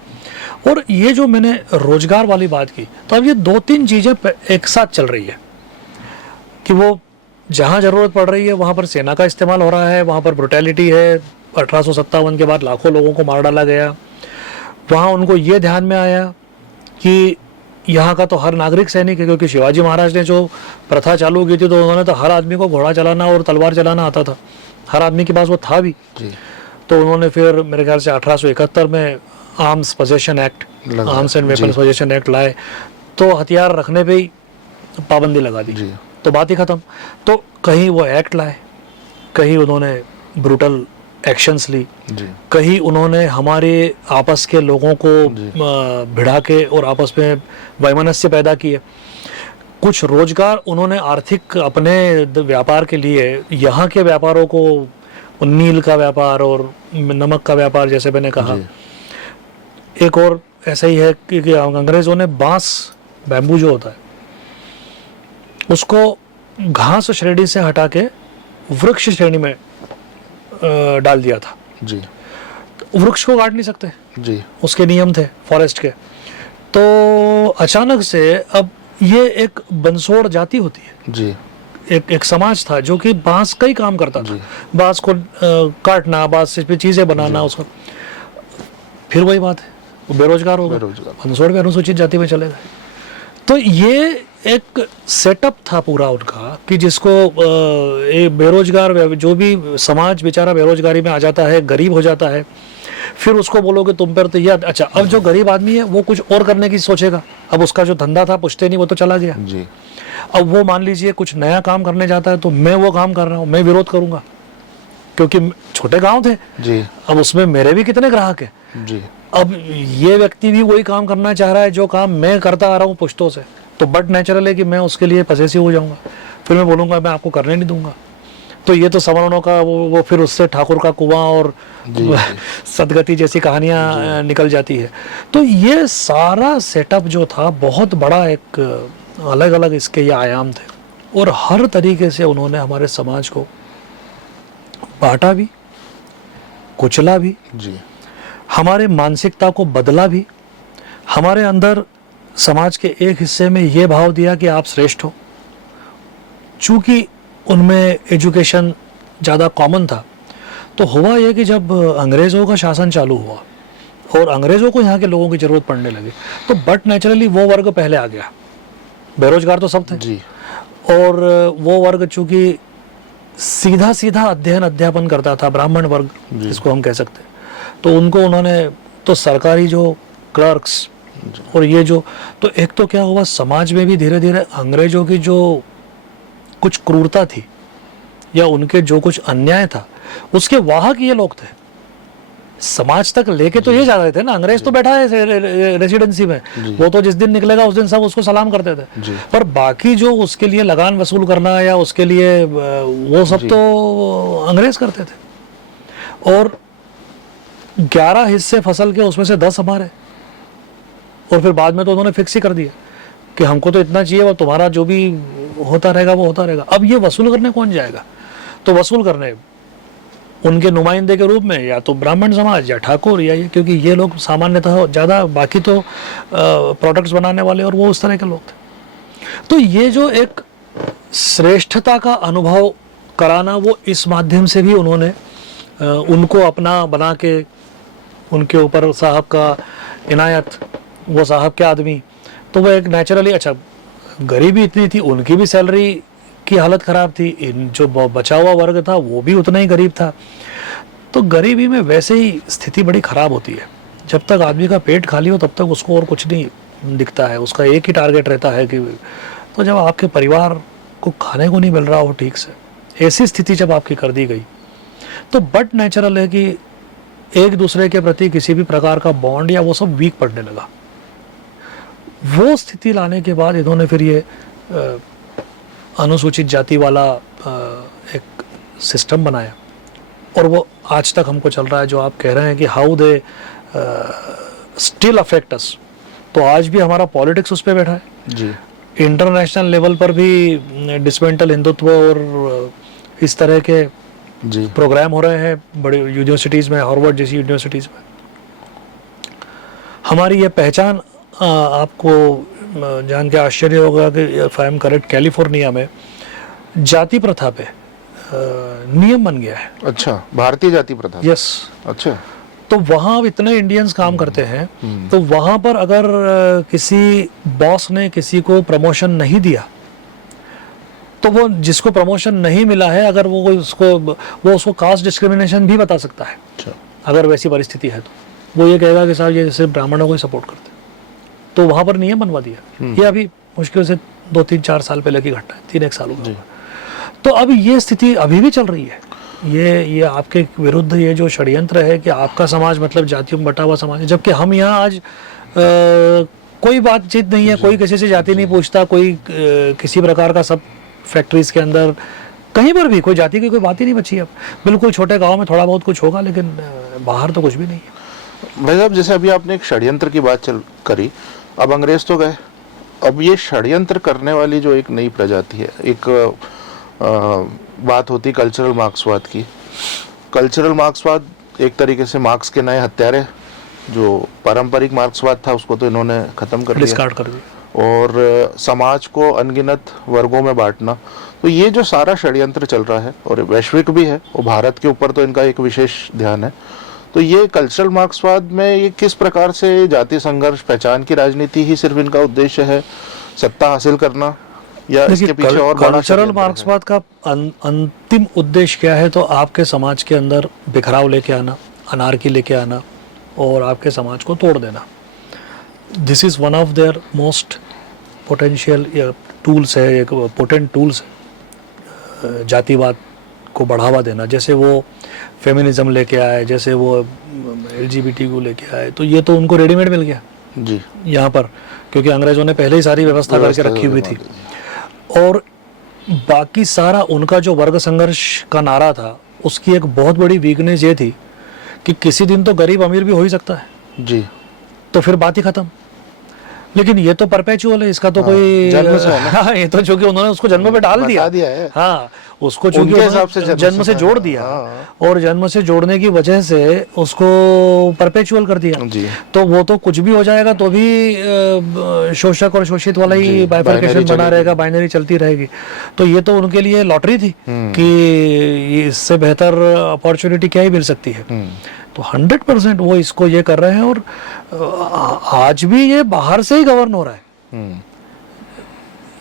और ये जो मैंने रोजगार वाली बात की, तो अब ये दो तीन चीज़ें एक साथ चल रही है कि वो जहाँ ज़रूरत पड़ रही है वहाँ पर सेना का इस्तेमाल हो रहा है, वहाँ पर ब्रुटैलिटी है, 1857 के बाद लाखों लोगों को मार डाला गया। वहाँ उनको ये ध्यान में आया कि यहाँ का तो हर नागरिक सैनिक है, क्योंकि शिवाजी महाराज ने जो प्रथा चालू की थी तो उन्होंने तो हर आदमी को घोड़ा चलाना और तलवार चलाना आता था, हर आदमी के पास वो था भी जी। तो उन्होंने फिर मेरे ख्याल से 1871 में arms possession act, arms and weapons possession act लाए, तो हथियार रखने पे ही पाबंदी लगा दी, तो बात ही खत्म। तो कहीं वो एक्ट लाए, कहीं उन्होंने ब्रूटल एक्शंस ली, कहीं उन्होंने हमारे आपस के लोगों को भिड़ा के और आपस में वैमनस्य पैदा किए। कुछ रोजगार उन्होंने आर्थिक अपने व्यापार के लिए, यहाँ के व्यापारों को, नील का व्यापार और नमक का व्यापार जैसे मैंने कहा, एक और ऐसा ही है कि अंग्रेजों ने बांस, बैम्बू जो होता है, उसको घास श्रेणी से हटा के वृक्ष श्रेणी में डाल दिया था जी। वृक्ष को काट नहीं सकते जी, उसके नियम थे फॉरेस्ट के। तो अचानक से अब ये एक बंसोड़ जाति होती है जी, एक समाज था जो कि बांस का ही काम करता था, बांस को काटना, बांस से चीजें बनाना, उसको फिर वही बात है, वो बेरोजगार हो गए, बंसोड़ में अनुसूचित जाति में चले गए। तो ये एक सेटअप था पूरा उनका कि जिसको बेरोजगार, जो भी समाज बेचारा बेरोजगारी में आ जाता है, गरीब हो जाता है, फिर उसको बोलोगे तुम पर तो यह अच्छा। अब जो गरीब आदमी है वो कुछ और करने की सोचेगा, अब उसका जो धंधा था पुश्ते नहीं वो तो चला गया जी। अब वो मान लीजिए कुछ नया काम करने जाता है तो मैं वो काम कर रहा हूँ, मैं विरोध करूंगा, क्योंकि छोटे गांव थे, जी अब उसमें मेरे भी कितने ग्राहक हैं। जी अब ये व्यक्ति भी वही काम करना चाह रहा है जो काम मैं करता आ रहा हूँ पुश्तों से, तो बट नेचुरल है कि मैं उसके लिए पसेसिव हो जाऊंगा, फिर मैं बोलूंगा मैं आपको करने नहीं दूंगा। तो ये तो सवर्णों का वो फिर उससे ठाकुर का कुआं और सदगति जैसी कहानियां निकल जाती है। तो ये सारा सेटअप जो था बहुत बड़ा, एक अलग अलग इसके ये आयाम थे और हर तरीके से उन्होंने हमारे समाज को बांटा भी, कुचला भी, जी हमारे मानसिकता को बदला भी, हमारे अंदर समाज के एक हिस्से में ये भाव दिया कि आप श्रेष्ठ हो। चूंकि उनमें एजुकेशन ज़्यादा कॉमन था, तो हुआ यह कि जब अंग्रेज़ों का शासन चालू हुआ और अंग्रेज़ों को यहाँ के लोगों की ज़रूरत पड़ने लगी, तो बट नेचुरली वो वर्ग पहले आ गया। बेरोजगार तो सब थे जी, और वो वर्ग चूंकि सीधा सीधा अध्ययन अध्यापन करता था, ब्राह्मण वर्ग जिसको हम कह सकते हैं, तो उनको उन्होंने तो सरकारी जो क्लर्क्स और ये जो, तो एक तो क्या हुआ समाज में भी धीरे धीरे अंग्रेजों की जो कुछ क्रूरता थी या उनके जो कुछ अन्याय था उसके वाहक ये लोग थे। समाज तक लेके तो ये जा रहे थे ना, अंग्रेज तो बैठा है रेसिडेंसी में, वो तो जिस दिन निकलेगा उस दिन सब उसको सलाम करते थे, पर बाकी जो उसके लिए लगान वसूल करना या उसके लिए वो सब तो अंग्रेज करते थे। और 11 हिस्से फसल के उसमें से 10 हमारे, और फिर बाद में तो उन्होंने फिक्स ही कर दिया कि हमको तो इतना चाहिए, वो तुम्हारा जो भी होता रहेगा वो होता रहेगा। अब ये वसूल करने कौन जाएगा? तो वसूल करने उनके नुमाइंदे के रूप में या तो ब्राह्मण समाज या ठाकुर या ये, क्योंकि ये लोग सामान्यतः ज़्यादा, बाकी तो प्रोडक्ट्स बनाने वाले और वो उस तरह के लोग थे। तो ये जो एक श्रेष्ठता का अनुभव कराना, वो इस माध्यम से भी उन्होंने उनको अपना बना के, उनके ऊपर साहब का इनायत, वो साहब के आदमी, तो वो एक नेचुरली, अच्छा गरीबी इतनी थी, उनकी भी सैलरी की हालत ख़राब थी, इन जो बचा हुआ वर्ग था वो भी उतना ही गरीब था। तो गरीबी में वैसे ही स्थिति बड़ी ख़राब होती है। जब तक आदमी का पेट खाली हो तब तक उसको और कुछ नहीं दिखता है, उसका एक ही टारगेट रहता है कि, तो जब आपके परिवार को खाने को नहीं मिल रहा हो ठीक से, ऐसी स्थिति जब आपकी कर दी गई, तो बट नेचुरल है कि एक दूसरे के प्रति किसी भी प्रकार का बॉन्ड या वो सब वीक पड़ने लगा। वो स्थिति लाने के बाद इन्होंने फिर ये अनुसूचित जाति वाला एक सिस्टम बनाया, और वो आज तक हमको चल रहा है। जो आप कह रहे हैं कि how they still affect us, तो आज भी हमारा पॉलिटिक्स उस पर बैठा है जी। इंटरनेशनल लेवल पर भी डिसमेंटल हिंदुत्व और इस तरह के जी प्रोग्राम हो रहे हैं बड़ी यूनिवर्सिटीज़ में, हार्वर्ड जैसी यूनिवर्सिटीज़ में। हमारी ये पहचान, आपको जान के आश्चर्य होगा कि if I am correct, California में जाति प्रथा पे नियम बन गया है। अच्छा, भारतीय जाति प्रथा। यस। अच्छा, तो वहाँ अब इतने इंडियंस काम करते हैं, तो वहाँ पर अगर किसी बॉस ने किसी को प्रमोशन नहीं दिया, तो वो जिसको प्रमोशन नहीं मिला है, अगर वो उसको कास्ट डिस्क्रिमिनेशन भी बता सकता है। अच्छा, अगर वैसी परिस्थिति है तो वो ये कहेगा कि साहब ये सिर्फ ब्राह्मणों को ही सपोर्ट करते हैं। तो वहाँ पर नियम बनवा दिया। ये अभी मुश्किल से 2-3-4 साल पहले की घटना है, 3-1 साल हो गए। तो अब ये स्थिति अभी भी चल रही है। ये आपके विरुद्ध ये जो षड्यंत्र है कि आपका समाज मतलब जातियों में बटा हुआ समाज है, जबकि हम यहाँ आज कोई बातचीत नहीं है, कोई किसी से जाति नहीं पूछता, कोई किसी प्रकार का, सब फैक्ट्रीज के अंदर कहीं पर भी कोई जाति की कोई बात ही नहीं बची। अब बिल्कुल छोटे गांव में थोड़ा बहुत कुछ होगा, लेकिन बाहर तो कुछ भी नहीं है। भाई साहब, जैसे अभी आपने एक षड्यंत्र की बात करी, अब अंग्रेज तो गए, अब ये षड्यंत्र करने वाली जो एक नई प्रजाति है, एक बात होती कल्चरल मार्क्सवाद की। कल्चरल मार्क्सवाद एक तरीके से मार्क्स के नए हत्यारे, जो पारंपरिक मार्क्सवाद था उसको तो इन्होंने खत्म कर दिया, डिस्कार्ड कर दिया, और समाज को अनगिनत वर्गों में बांटना। तो ये जो सारा षड्यंत्र चल रहा है, और वैश्विक भी है, और भारत के ऊपर तो इनका एक विशेष ध्यान है, तो ये कल्चरल मार्क्सवाद में ये किस प्रकार से जाति संघर्ष, पहचान की राजनीति ही सिर्फ इनका उद्देश्य है, सत्ता हासिल करना, या इसके पीछे और बड़ा कल्चरल मार्क्सवाद का अंतिम उद्देश्य क्या है? तो आपके समाज के अंदर बिखराव लेके आना, अनार्की लेके आना और आपके समाज को तोड़ देना। This is one of their most potential tools है, एक पोटेंट टूल्स है जातिवाद को बढ़ावा देना, जैसे वो फेमिनिज्म लेके आए, जैसे वो LGBT को लेके आए, तो ये तो उनको रेडीमेड मिल गया जी, यहाँ पर, क्योंकि अंग्रेजों ने पहले ही सारी व्यवस्था करके रखी हुई थी। और बाकी सारा उनका जो वर्ग संघर्ष का नारा था, उसकी एक बहुत बड़ी वीकनेस ये थी कि किसी दिन तो गरीब अमीर भी हो ही सकता है, जी, तो फिर बात ही खत्म। लेकिन ये तो परपेचुअल है, इसका तो कोई जन्म से है ना। हाँ, ये तो चूंकि उन्होंने उसको जन्म पे डाल बता दिया है। हाँ, उसको चूंकि उनके हिसाब से उन्होंने जन्म से जोड़ दिया, और जन्म से जोड़ने की वजह से उसको परपेचुअल कर दिया। जी, तो वो तो कुछ भी हो जाएगा तो भी शोषक और शोषित वाला ही बाइफरकेशन बना रहेगा, बाइनरी चलती रहेगी। तो ये तो उनके लिए लॉटरी थी कि इससे बेहतर अपॉर्चुनिटी क्या ही मिल सकती है। तो 100% वो इसको ये कर रहे हैं, और आज भी ये बाहर से ही गवर्न हो रहा है।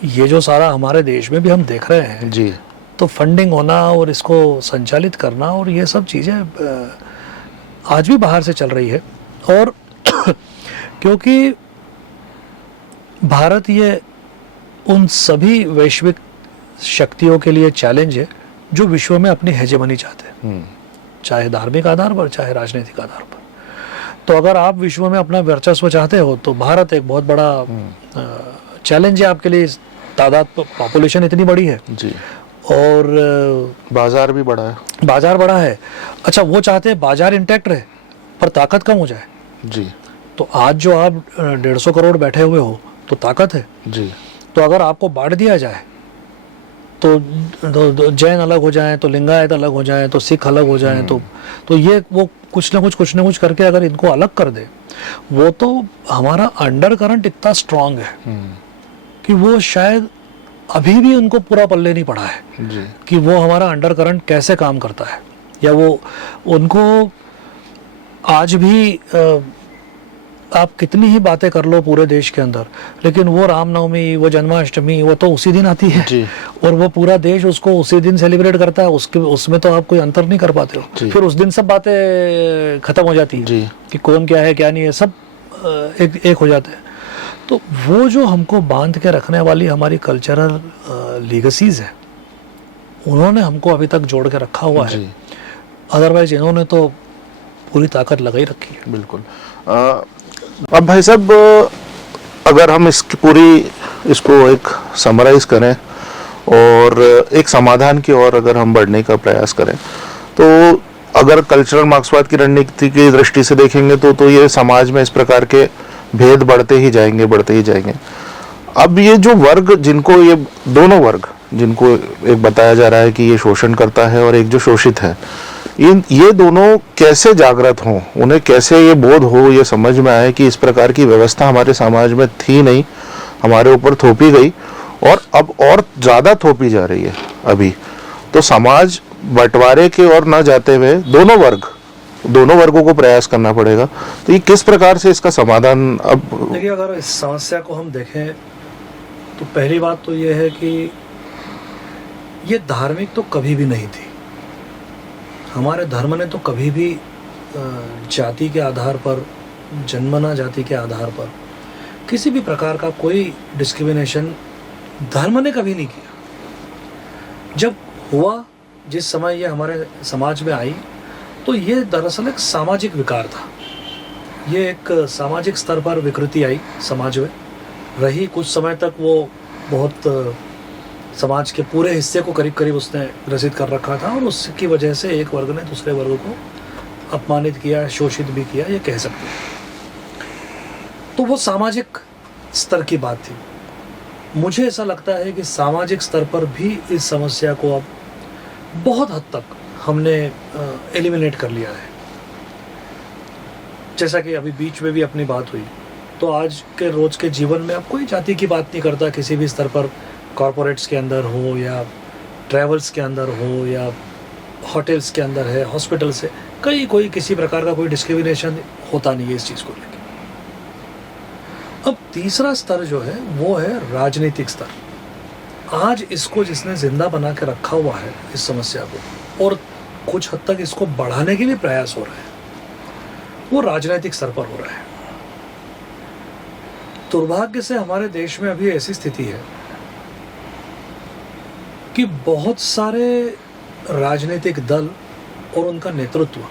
ये जो सारा हमारे देश में भी हम देख रहे हैं जी, तो फंडिंग होना और इसको संचालित करना और ये सब चीज़ें आज भी बाहर से चल रही है। और क्योंकि भारत ये उन सभी वैश्विक शक्तियों के लिए चैलेंज है जो विश्व में अपनी हेजेमनी चाहते हैं, चाहे धार्मिक आधार पर, चाहे राजनीतिक आधार पर। तो अगर आप विश्व में अपना वर्चस्व चाहते हो तो भारत एक बहुत बड़ा चैलेंज है आपके लिए। तादाद, पॉपुलेशन इतनी बड़ी है जी, और बाजार भी बड़ा है, बाजार बड़ा है। अच्छा, वो चाहते हैं बाजार इंटैक्ट रहे पर ताकत कम हो जाए। जी, तो आज जो आप 150 करोड़ बैठे हुए हो तो ताकत है। जी, तो अगर आपको बांट दिया जाए तो जैन अलग हो जाएं, तो लिंगायत अलग हो जाएं, तो सिख अलग हो जाएं, तो ये वो कुछ ना कुछ करके अगर इनको अलग कर दे, वो तो हमारा अंडर करंट इतना स्ट्रांग है कि वो शायद अभी भी उनको पूरा पल्ले नहीं पड़ा है जी, कि वो हमारा अंडर करंट कैसे काम करता है, या वो उनको आज भी आप कितनी ही बातें कर लो पूरे देश के अंदर, लेकिन वो रामनवमी, वो जन्माष्टमी, वो तो उसी दिन आती है जी, और वो पूरा देश उसको उसी दिन सेलिब्रेट करता है। उसमें तो आप कोई अंतर नहीं कर पाते हो। फिर उस दिन सब बातें खत्म हो जाती है जी, कि कौन क्या है क्या नहीं है, सब एक हो जाते हैं। तो वो जो हमको बांध के रखने वाली हमारी कल्चरल लीगसीज है, उन्होंने हमको अभी तक जोड़ के रखा हुआ है। अदरवाइज इन्होंने तो पूरी ताकत लगाई रखी है। बिल्कुल। अब भाई साहब, अगर हम इसको एक समराइज करें और एक समाधान की ओर अगर हम बढ़ने का प्रयास करें, तो अगर कल्चरल मार्क्सवाद की रणनीति की दृष्टि से देखेंगे तो ये समाज में इस प्रकार के भेद बढ़ते ही जाएंगे। अब ये जो वर्ग, ये दोनों वर्ग जिनको एक बताया जा रहा है कि ये शोषण करता है और एक जो शोषित है, ये दोनों कैसे जागृत हों, उन्हें कैसे ये बोध हो, ये समझ में आए कि इस प्रकार की व्यवस्था हमारे समाज में थी नहीं, हमारे ऊपर थोपी गई और अब और ज्यादा थोपी जा रही है अभी। तो समाज बंटवारे की ओर न जाते हुए दोनों वर्गों को प्रयास करना पड़ेगा। तो ये किस प्रकार से इसका समाधान? अब देखिए, अगर इस समस्या को हम देखें तो पहली बात तो ये है कि ये धार्मिक तो कभी भी नहीं थी। हमारे धर्म ने तो कभी भी जाति के आधार पर, जन्मना जाति के आधार पर किसी भी प्रकार का कोई डिस्क्रिमिनेशन धर्म ने कभी नहीं किया। जब हुआ, जिस समय ये हमारे समाज में आई, तो ये दरअसल एक सामाजिक विकार था। ये एक सामाजिक स्तर पर विकृति आई, समाज में रही कुछ समय तक। वो बहुत समाज के पूरे हिस्से को करीब करीब उसने ग्रसित कर रखा था, और उसकी वजह से एक वर्ग ने दूसरे वर्ग को अपमानित किया, शोषित भी किया, ये कह सकते हैं। तो वो सामाजिक स्तर की बात थी। मुझे ऐसा लगता है कि सामाजिक स्तर पर भी इस समस्या को अब बहुत हद तक हमने एलिमिनेट कर लिया है। जैसा कि अभी बीच में भी अपनी बात हुई, तो आज के रोज के जीवन में अब कोई जाति की बात नहीं करता, किसी भी स्तर पर, कॉरपोरेट्स के अंदर हो या ट्रैवल्स के अंदर हो या होटल्स के अंदर है, हॉस्पिटल से, कोई किसी प्रकार का कोई डिस्क्रिमिनेशन होता नहीं है इस चीज़ को लेकर। अब तीसरा स्तर जो है वो है राजनीतिक स्तर। आज इसको जिसने जिंदा बना के रखा हुआ है इस समस्या को, और कुछ हद तक इसको बढ़ाने के भी प्रयास हो रहे हैं, वो राजनीतिक स्तर पर हो रहा है। दुर्भाग्य से हमारे देश में अभी ऐसी स्थिति है कि बहुत सारे राजनीतिक दल और उनका नेतृत्व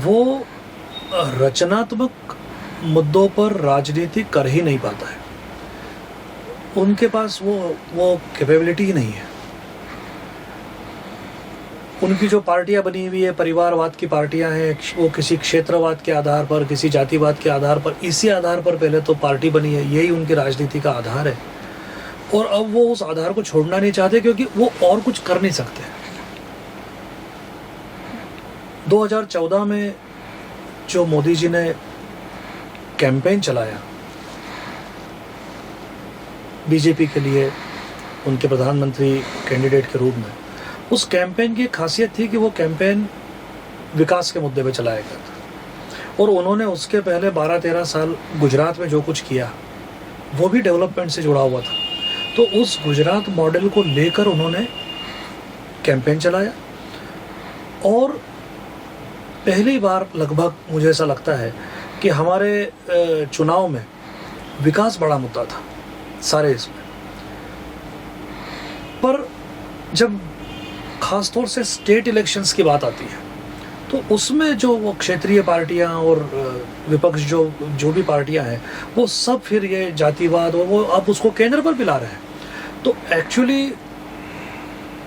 वो रचनात्मक मुद्दों पर राजनीति कर ही नहीं पाता है। उनके पास वो कैपेबिलिटी ही नहीं है। उनकी जो पार्टियां बनी हुई है, परिवारवाद की पार्टियां हैं, वो किसी क्षेत्रवाद के आधार पर, किसी जातिवाद के आधार पर, इसी आधार पर पहले तो पार्टी बनी है, यही उनकी राजनीति का आधार है। और अब वो उस आधार को छोड़ना नहीं चाहते क्योंकि वो और कुछ कर नहीं सकते। 2014 में जो मोदी जी ने कैंपेन चलाया बीजेपी के लिए उनके प्रधानमंत्री कैंडिडेट के रूप में, उस कैंपेन की खासियत थी कि वो कैंपेन विकास के मुद्दे पे चलाया गया था। और उन्होंने उसके पहले 12-13 साल गुजरात में जो कुछ किया वो भी डेवलपमेंट से जुड़ा हुआ था। तो उस गुजरात मॉडल को लेकर उन्होंने कैंपेन चलाया और पहली बार लगभग मुझे ऐसा लगता है कि हमारे चुनाव में विकास बड़ा मुद्दा था सारे इसमें। पर जब खासतौर से स्टेट इलेक्शंस की बात आती है तो उसमें जो वो क्षेत्रीय पार्टियां और विपक्ष जो भी पार्टियां हैं वो सब फिर ये जातिवाद और वो अब उसको केंद्र पर पिला रहे हैं। तो एक्चुअली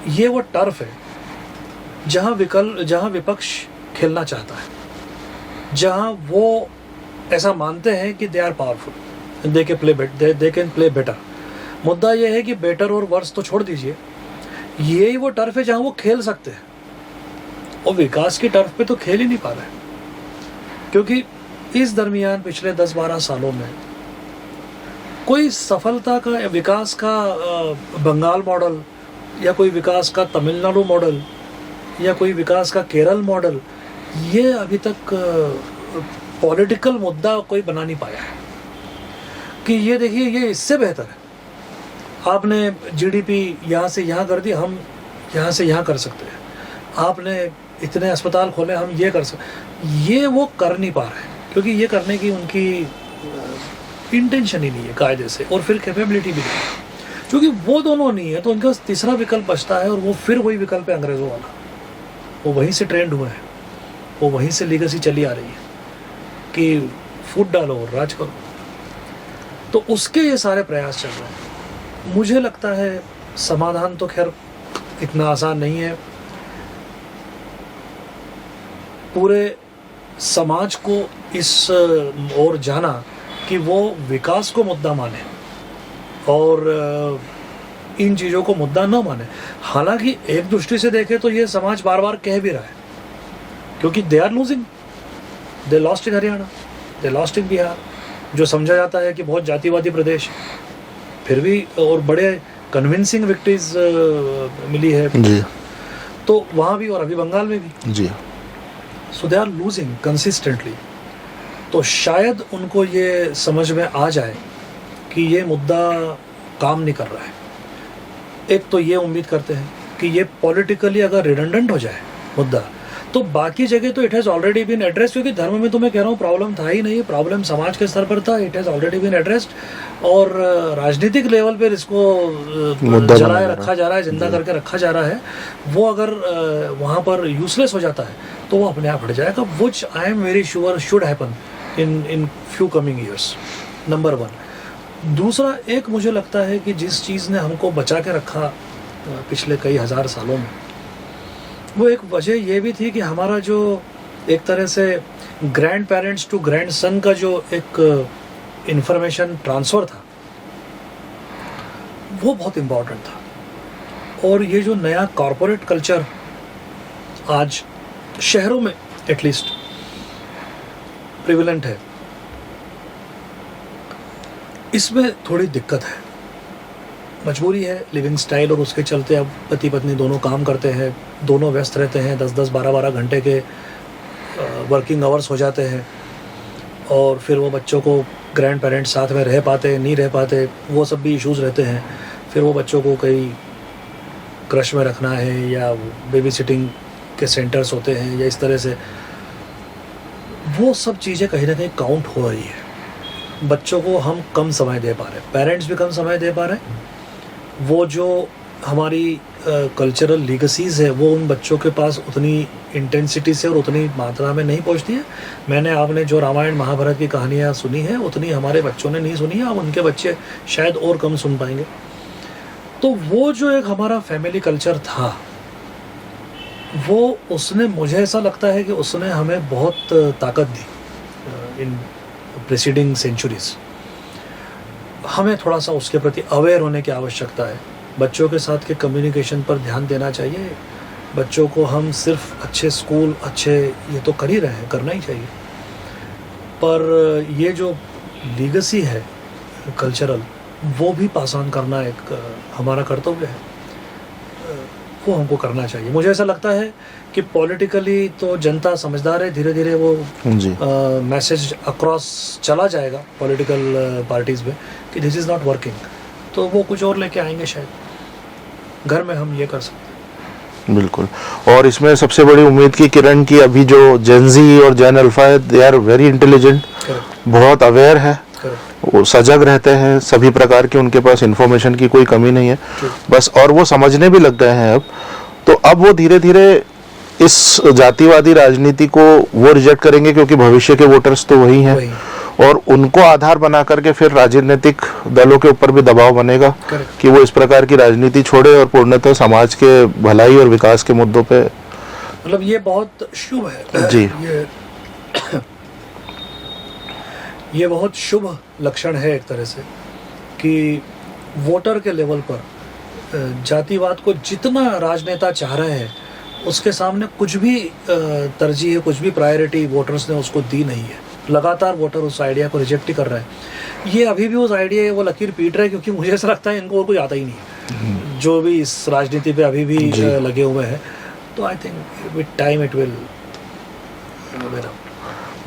ये वो टर्फ है जहां विपक्ष खेलना चाहता है, जहां वो ऐसा मानते हैं कि they are powerful, they can play better. मुद्दा ये है कि बेटर और वर्स तो छोड़ दीजिए, यही वो टर्फ है जहां वो खेल सकते हैं और विकास की टर्फ पे तो खेल ही नहीं पा रहे, क्योंकि इस दरमियान पिछले 10-12 सालों में कोई सफलता का या विकास का बंगाल मॉडल या कोई विकास का तमिलनाडु मॉडल या कोई विकास का केरल मॉडल, ये अभी तक पॉलिटिकल मुद्दा कोई बना नहीं पाया है कि ये देखिए ये इससे बेहतर है, आपने जीडीपी यहाँ से यहाँ कर दी, हम यहाँ से यहाँ कर सकते हैं, आपने इतने अस्पताल खोले, हम ये कर सकते, ये वो कर नहीं पा रहे हैं क्योंकि ये करने की उनकी इंटेंशन ही नहीं है कायदे से, और फिर कैपेबिलिटी भी नहीं है। क्योंकि वो दोनों नहीं है तो उनका तीसरा विकल्प बचता है और वो फिर वही विकल्प है अंग्रेज़ों वाला। वो वहीं से ट्रेंड हुए हैं, वो वहीं से लीगेसी चली आ रही है कि फूट डालो और राज करो। तो उसके ये सारे प्रयास चल रहे हैं। मुझे लगता है समाधान तो खैर इतना आसान नहीं है। पूरे समाज को इस ओर जाना कि वो विकास को मुद्दा माने और इन चीज़ों को मुद्दा न माने। हालांकि एक दृष्टि से देखें तो ये समाज बार बार कह भी रहा है, क्योंकि they are losing, they lost in Haryana, they lost in Bihar, जो समझा जाता है कि बहुत जातिवादी प्रदेश, फिर भी और बड़े कन्विंसिंग विक्ट्रीज मिली है जी। तो वहाँ भी और अभी बंगाल में भी जी। सो दे आर लूजिंग कंसिस्टेंटली। तो शायद उनको ये समझ में आ जाए कि ये मुद्दा काम नहीं कर रहा है। एक तो ये उम्मीद करते हैं कि ये पॉलिटिकली अगर रिडंडेंट हो जाए मुद्दा तो बाकी जगह तो it has already been address, क्योंकि धर्म में तो मैं कह रहा हूँ प्रॉब्लम था ही नहीं, प्रॉब्लम समाज के स्तर पर था, it has already been addressed और राजनीतिक लेवल पर इसको जलाए रखा जा रहा है, जिंदा करके रखा जा रहा है। वो अगर वहाँ पर यूजलेस हो जाता है तो वो अपने आप हट जाएगा, which I am very sure should happen in few coming years, number 1। दूसरा, एक मुझे लगता है कि जिस चीज़ ने हमको बचा के रखा पिछले कई हज़ार सालों में, वो एक वजह ये भी थी कि हमारा जो एक तरह से grandparents to grandson का जो एक इंफॉर्मेशन ट्रांसफ़र था वो बहुत इम्पॉर्टेंट था। और ये जो नया कॉरपोरेट कल्चर आज शहरों में एटलीस्ट प्रिविलेंट है, इसमें थोड़ी दिक्कत है, मजबूरी है, लिविंग स्टाइल, और उसके चलते अब पति पत्नी दोनों काम करते हैं, दोनों व्यस्त रहते हैं, 10-10, 12-12 घंटे के वर्किंग आवर्स हो जाते हैं, और फिर वो बच्चों को ग्रैंड पेरेंट्स साथ में रह पाते नहीं रह पाते, वो सब भी इश्यूज़ रहते हैं। फिर वो बच्चों को कहीं क्रश में रखना है या बेबी सिटिंग के सेंटर्स होते हैं या इस तरह से, वो सब चीज़ें कहीं ना कहीं काउंट हो रही है। बच्चों को हम कम समय दे पा रहे हैं, पेरेंट्स भी कम समय दे पा रहे हैं। वो जो हमारी कल्चरल लीगसीज है वो उन बच्चों के पास उतनी इंटेंसिटी से और उतनी मात्रा में नहीं पहुंचती है। मैंने आपने जो रामायण महाभारत की कहानियाँ सुनी है उतनी हमारे बच्चों ने नहीं सुनी है, अब उनके बच्चे शायद और कम सुन पाएंगे। तो वो जो एक हमारा फैमिली कल्चर था वो उसने, मुझे ऐसा लगता है कि उसने हमें बहुत ताकत दी इन प्रीसीडिंग सेंचुरीज। हमें थोड़ा सा उसके प्रति अवेयर होने की आवश्यकता है। बच्चों के साथ के कम्युनिकेशन पर ध्यान देना चाहिए। बच्चों को हम सिर्फ अच्छे स्कूल, अच्छे ये तो कर ही रहे हैं, करना ही चाहिए, पर ये जो लीगेसी है कल्चरल वो भी पास ऑन करना एक हमारा कर्तव्य है, वो हमको करना चाहिए। मुझे ऐसा लगता है कि पॉलिटिकली तो जनता समझदार है, धीरे धीरे वो मैसेज अक्रॉस चला जाएगा पॉलिटिकल पार्टीज में कि दिस इज़ नॉट वर्किंग, तो वो कुछ और लेके आएंगे शायद। घर में हम ये कर सकते हैं। बिल्कुल। और इसमें सबसे बड़ी उम्मीद की किरण की अभी जो जेन जी और जेन अल्फा है, दे आर वेरी इंटेलिजेंट, बहुत अवेयर है, वो सजग रहते हैं, सभी प्रकार की उनके पास इंफॉर्मेशन की कोई कमी नहीं है बस, और वो समझने भी लग गए हैं अब। तो अब वो धीरे धीरे इस जातिवादी राजनीति को वो रिजेक्ट करेंगे क्योंकि भविष्य के वोटर्स तो वही हैं, और उनको आधार बना करके फिर राजनीतिक दलों के ऊपर भी दबाव बनेगा कि वो इस प्रकार की राजनीति छोड़े और पूर्णतः समाज के भलाई और विकास के मुद्दों पे, मतलब ये बहुत शुभ है जी, ये बहुत शुभ लक्षण है एक तरह से कि वोटर के लेवल पर जातिवाद को जितना राजनेता चाह रहे हैं उसके सामने कुछ भी तरजीह, कुछ भी प्रायोरिटी वोटर्स ने उसको दी नहीं है। लगातार वोटर उस आइडिया को रिजेक्ट ही कर रहे हैं। ये अभी भी उस आइडिया वो लकीर पीट रहे हैं क्योंकि मुझे ऐसा लगता है इनको और कोई आता ही नहीं है जो भी इस राजनीति पे अभी भी लगे हुए हैं। तो I think with time it will.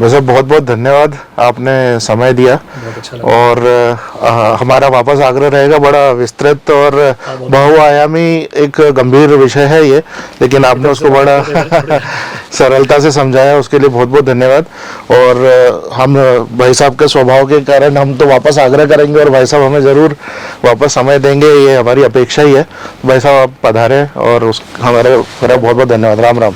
वैसे बहुत बहुत धन्यवाद, आपने समय दिया। बहुत अच्छा लगा। और हमारा वापस आग्रह रहेगा, बड़ा विस्तृत और बहुआयामी एक गंभीर विषय है ये, लेकिन आपने उसको बड़ा सरलता से समझाया, उसके लिए बहुत बहुत धन्यवाद। और हम भाई साहब के स्वभाव के कारण हम तो वापस आग्रह करेंगे और भाई साहब हमें ज़रूर वापस समय देंगे, ये हमारी अपेक्षा ही है। भाई साहब आप पधारें और उस हमारे बहुत बहुत धन्यवाद। राम राम।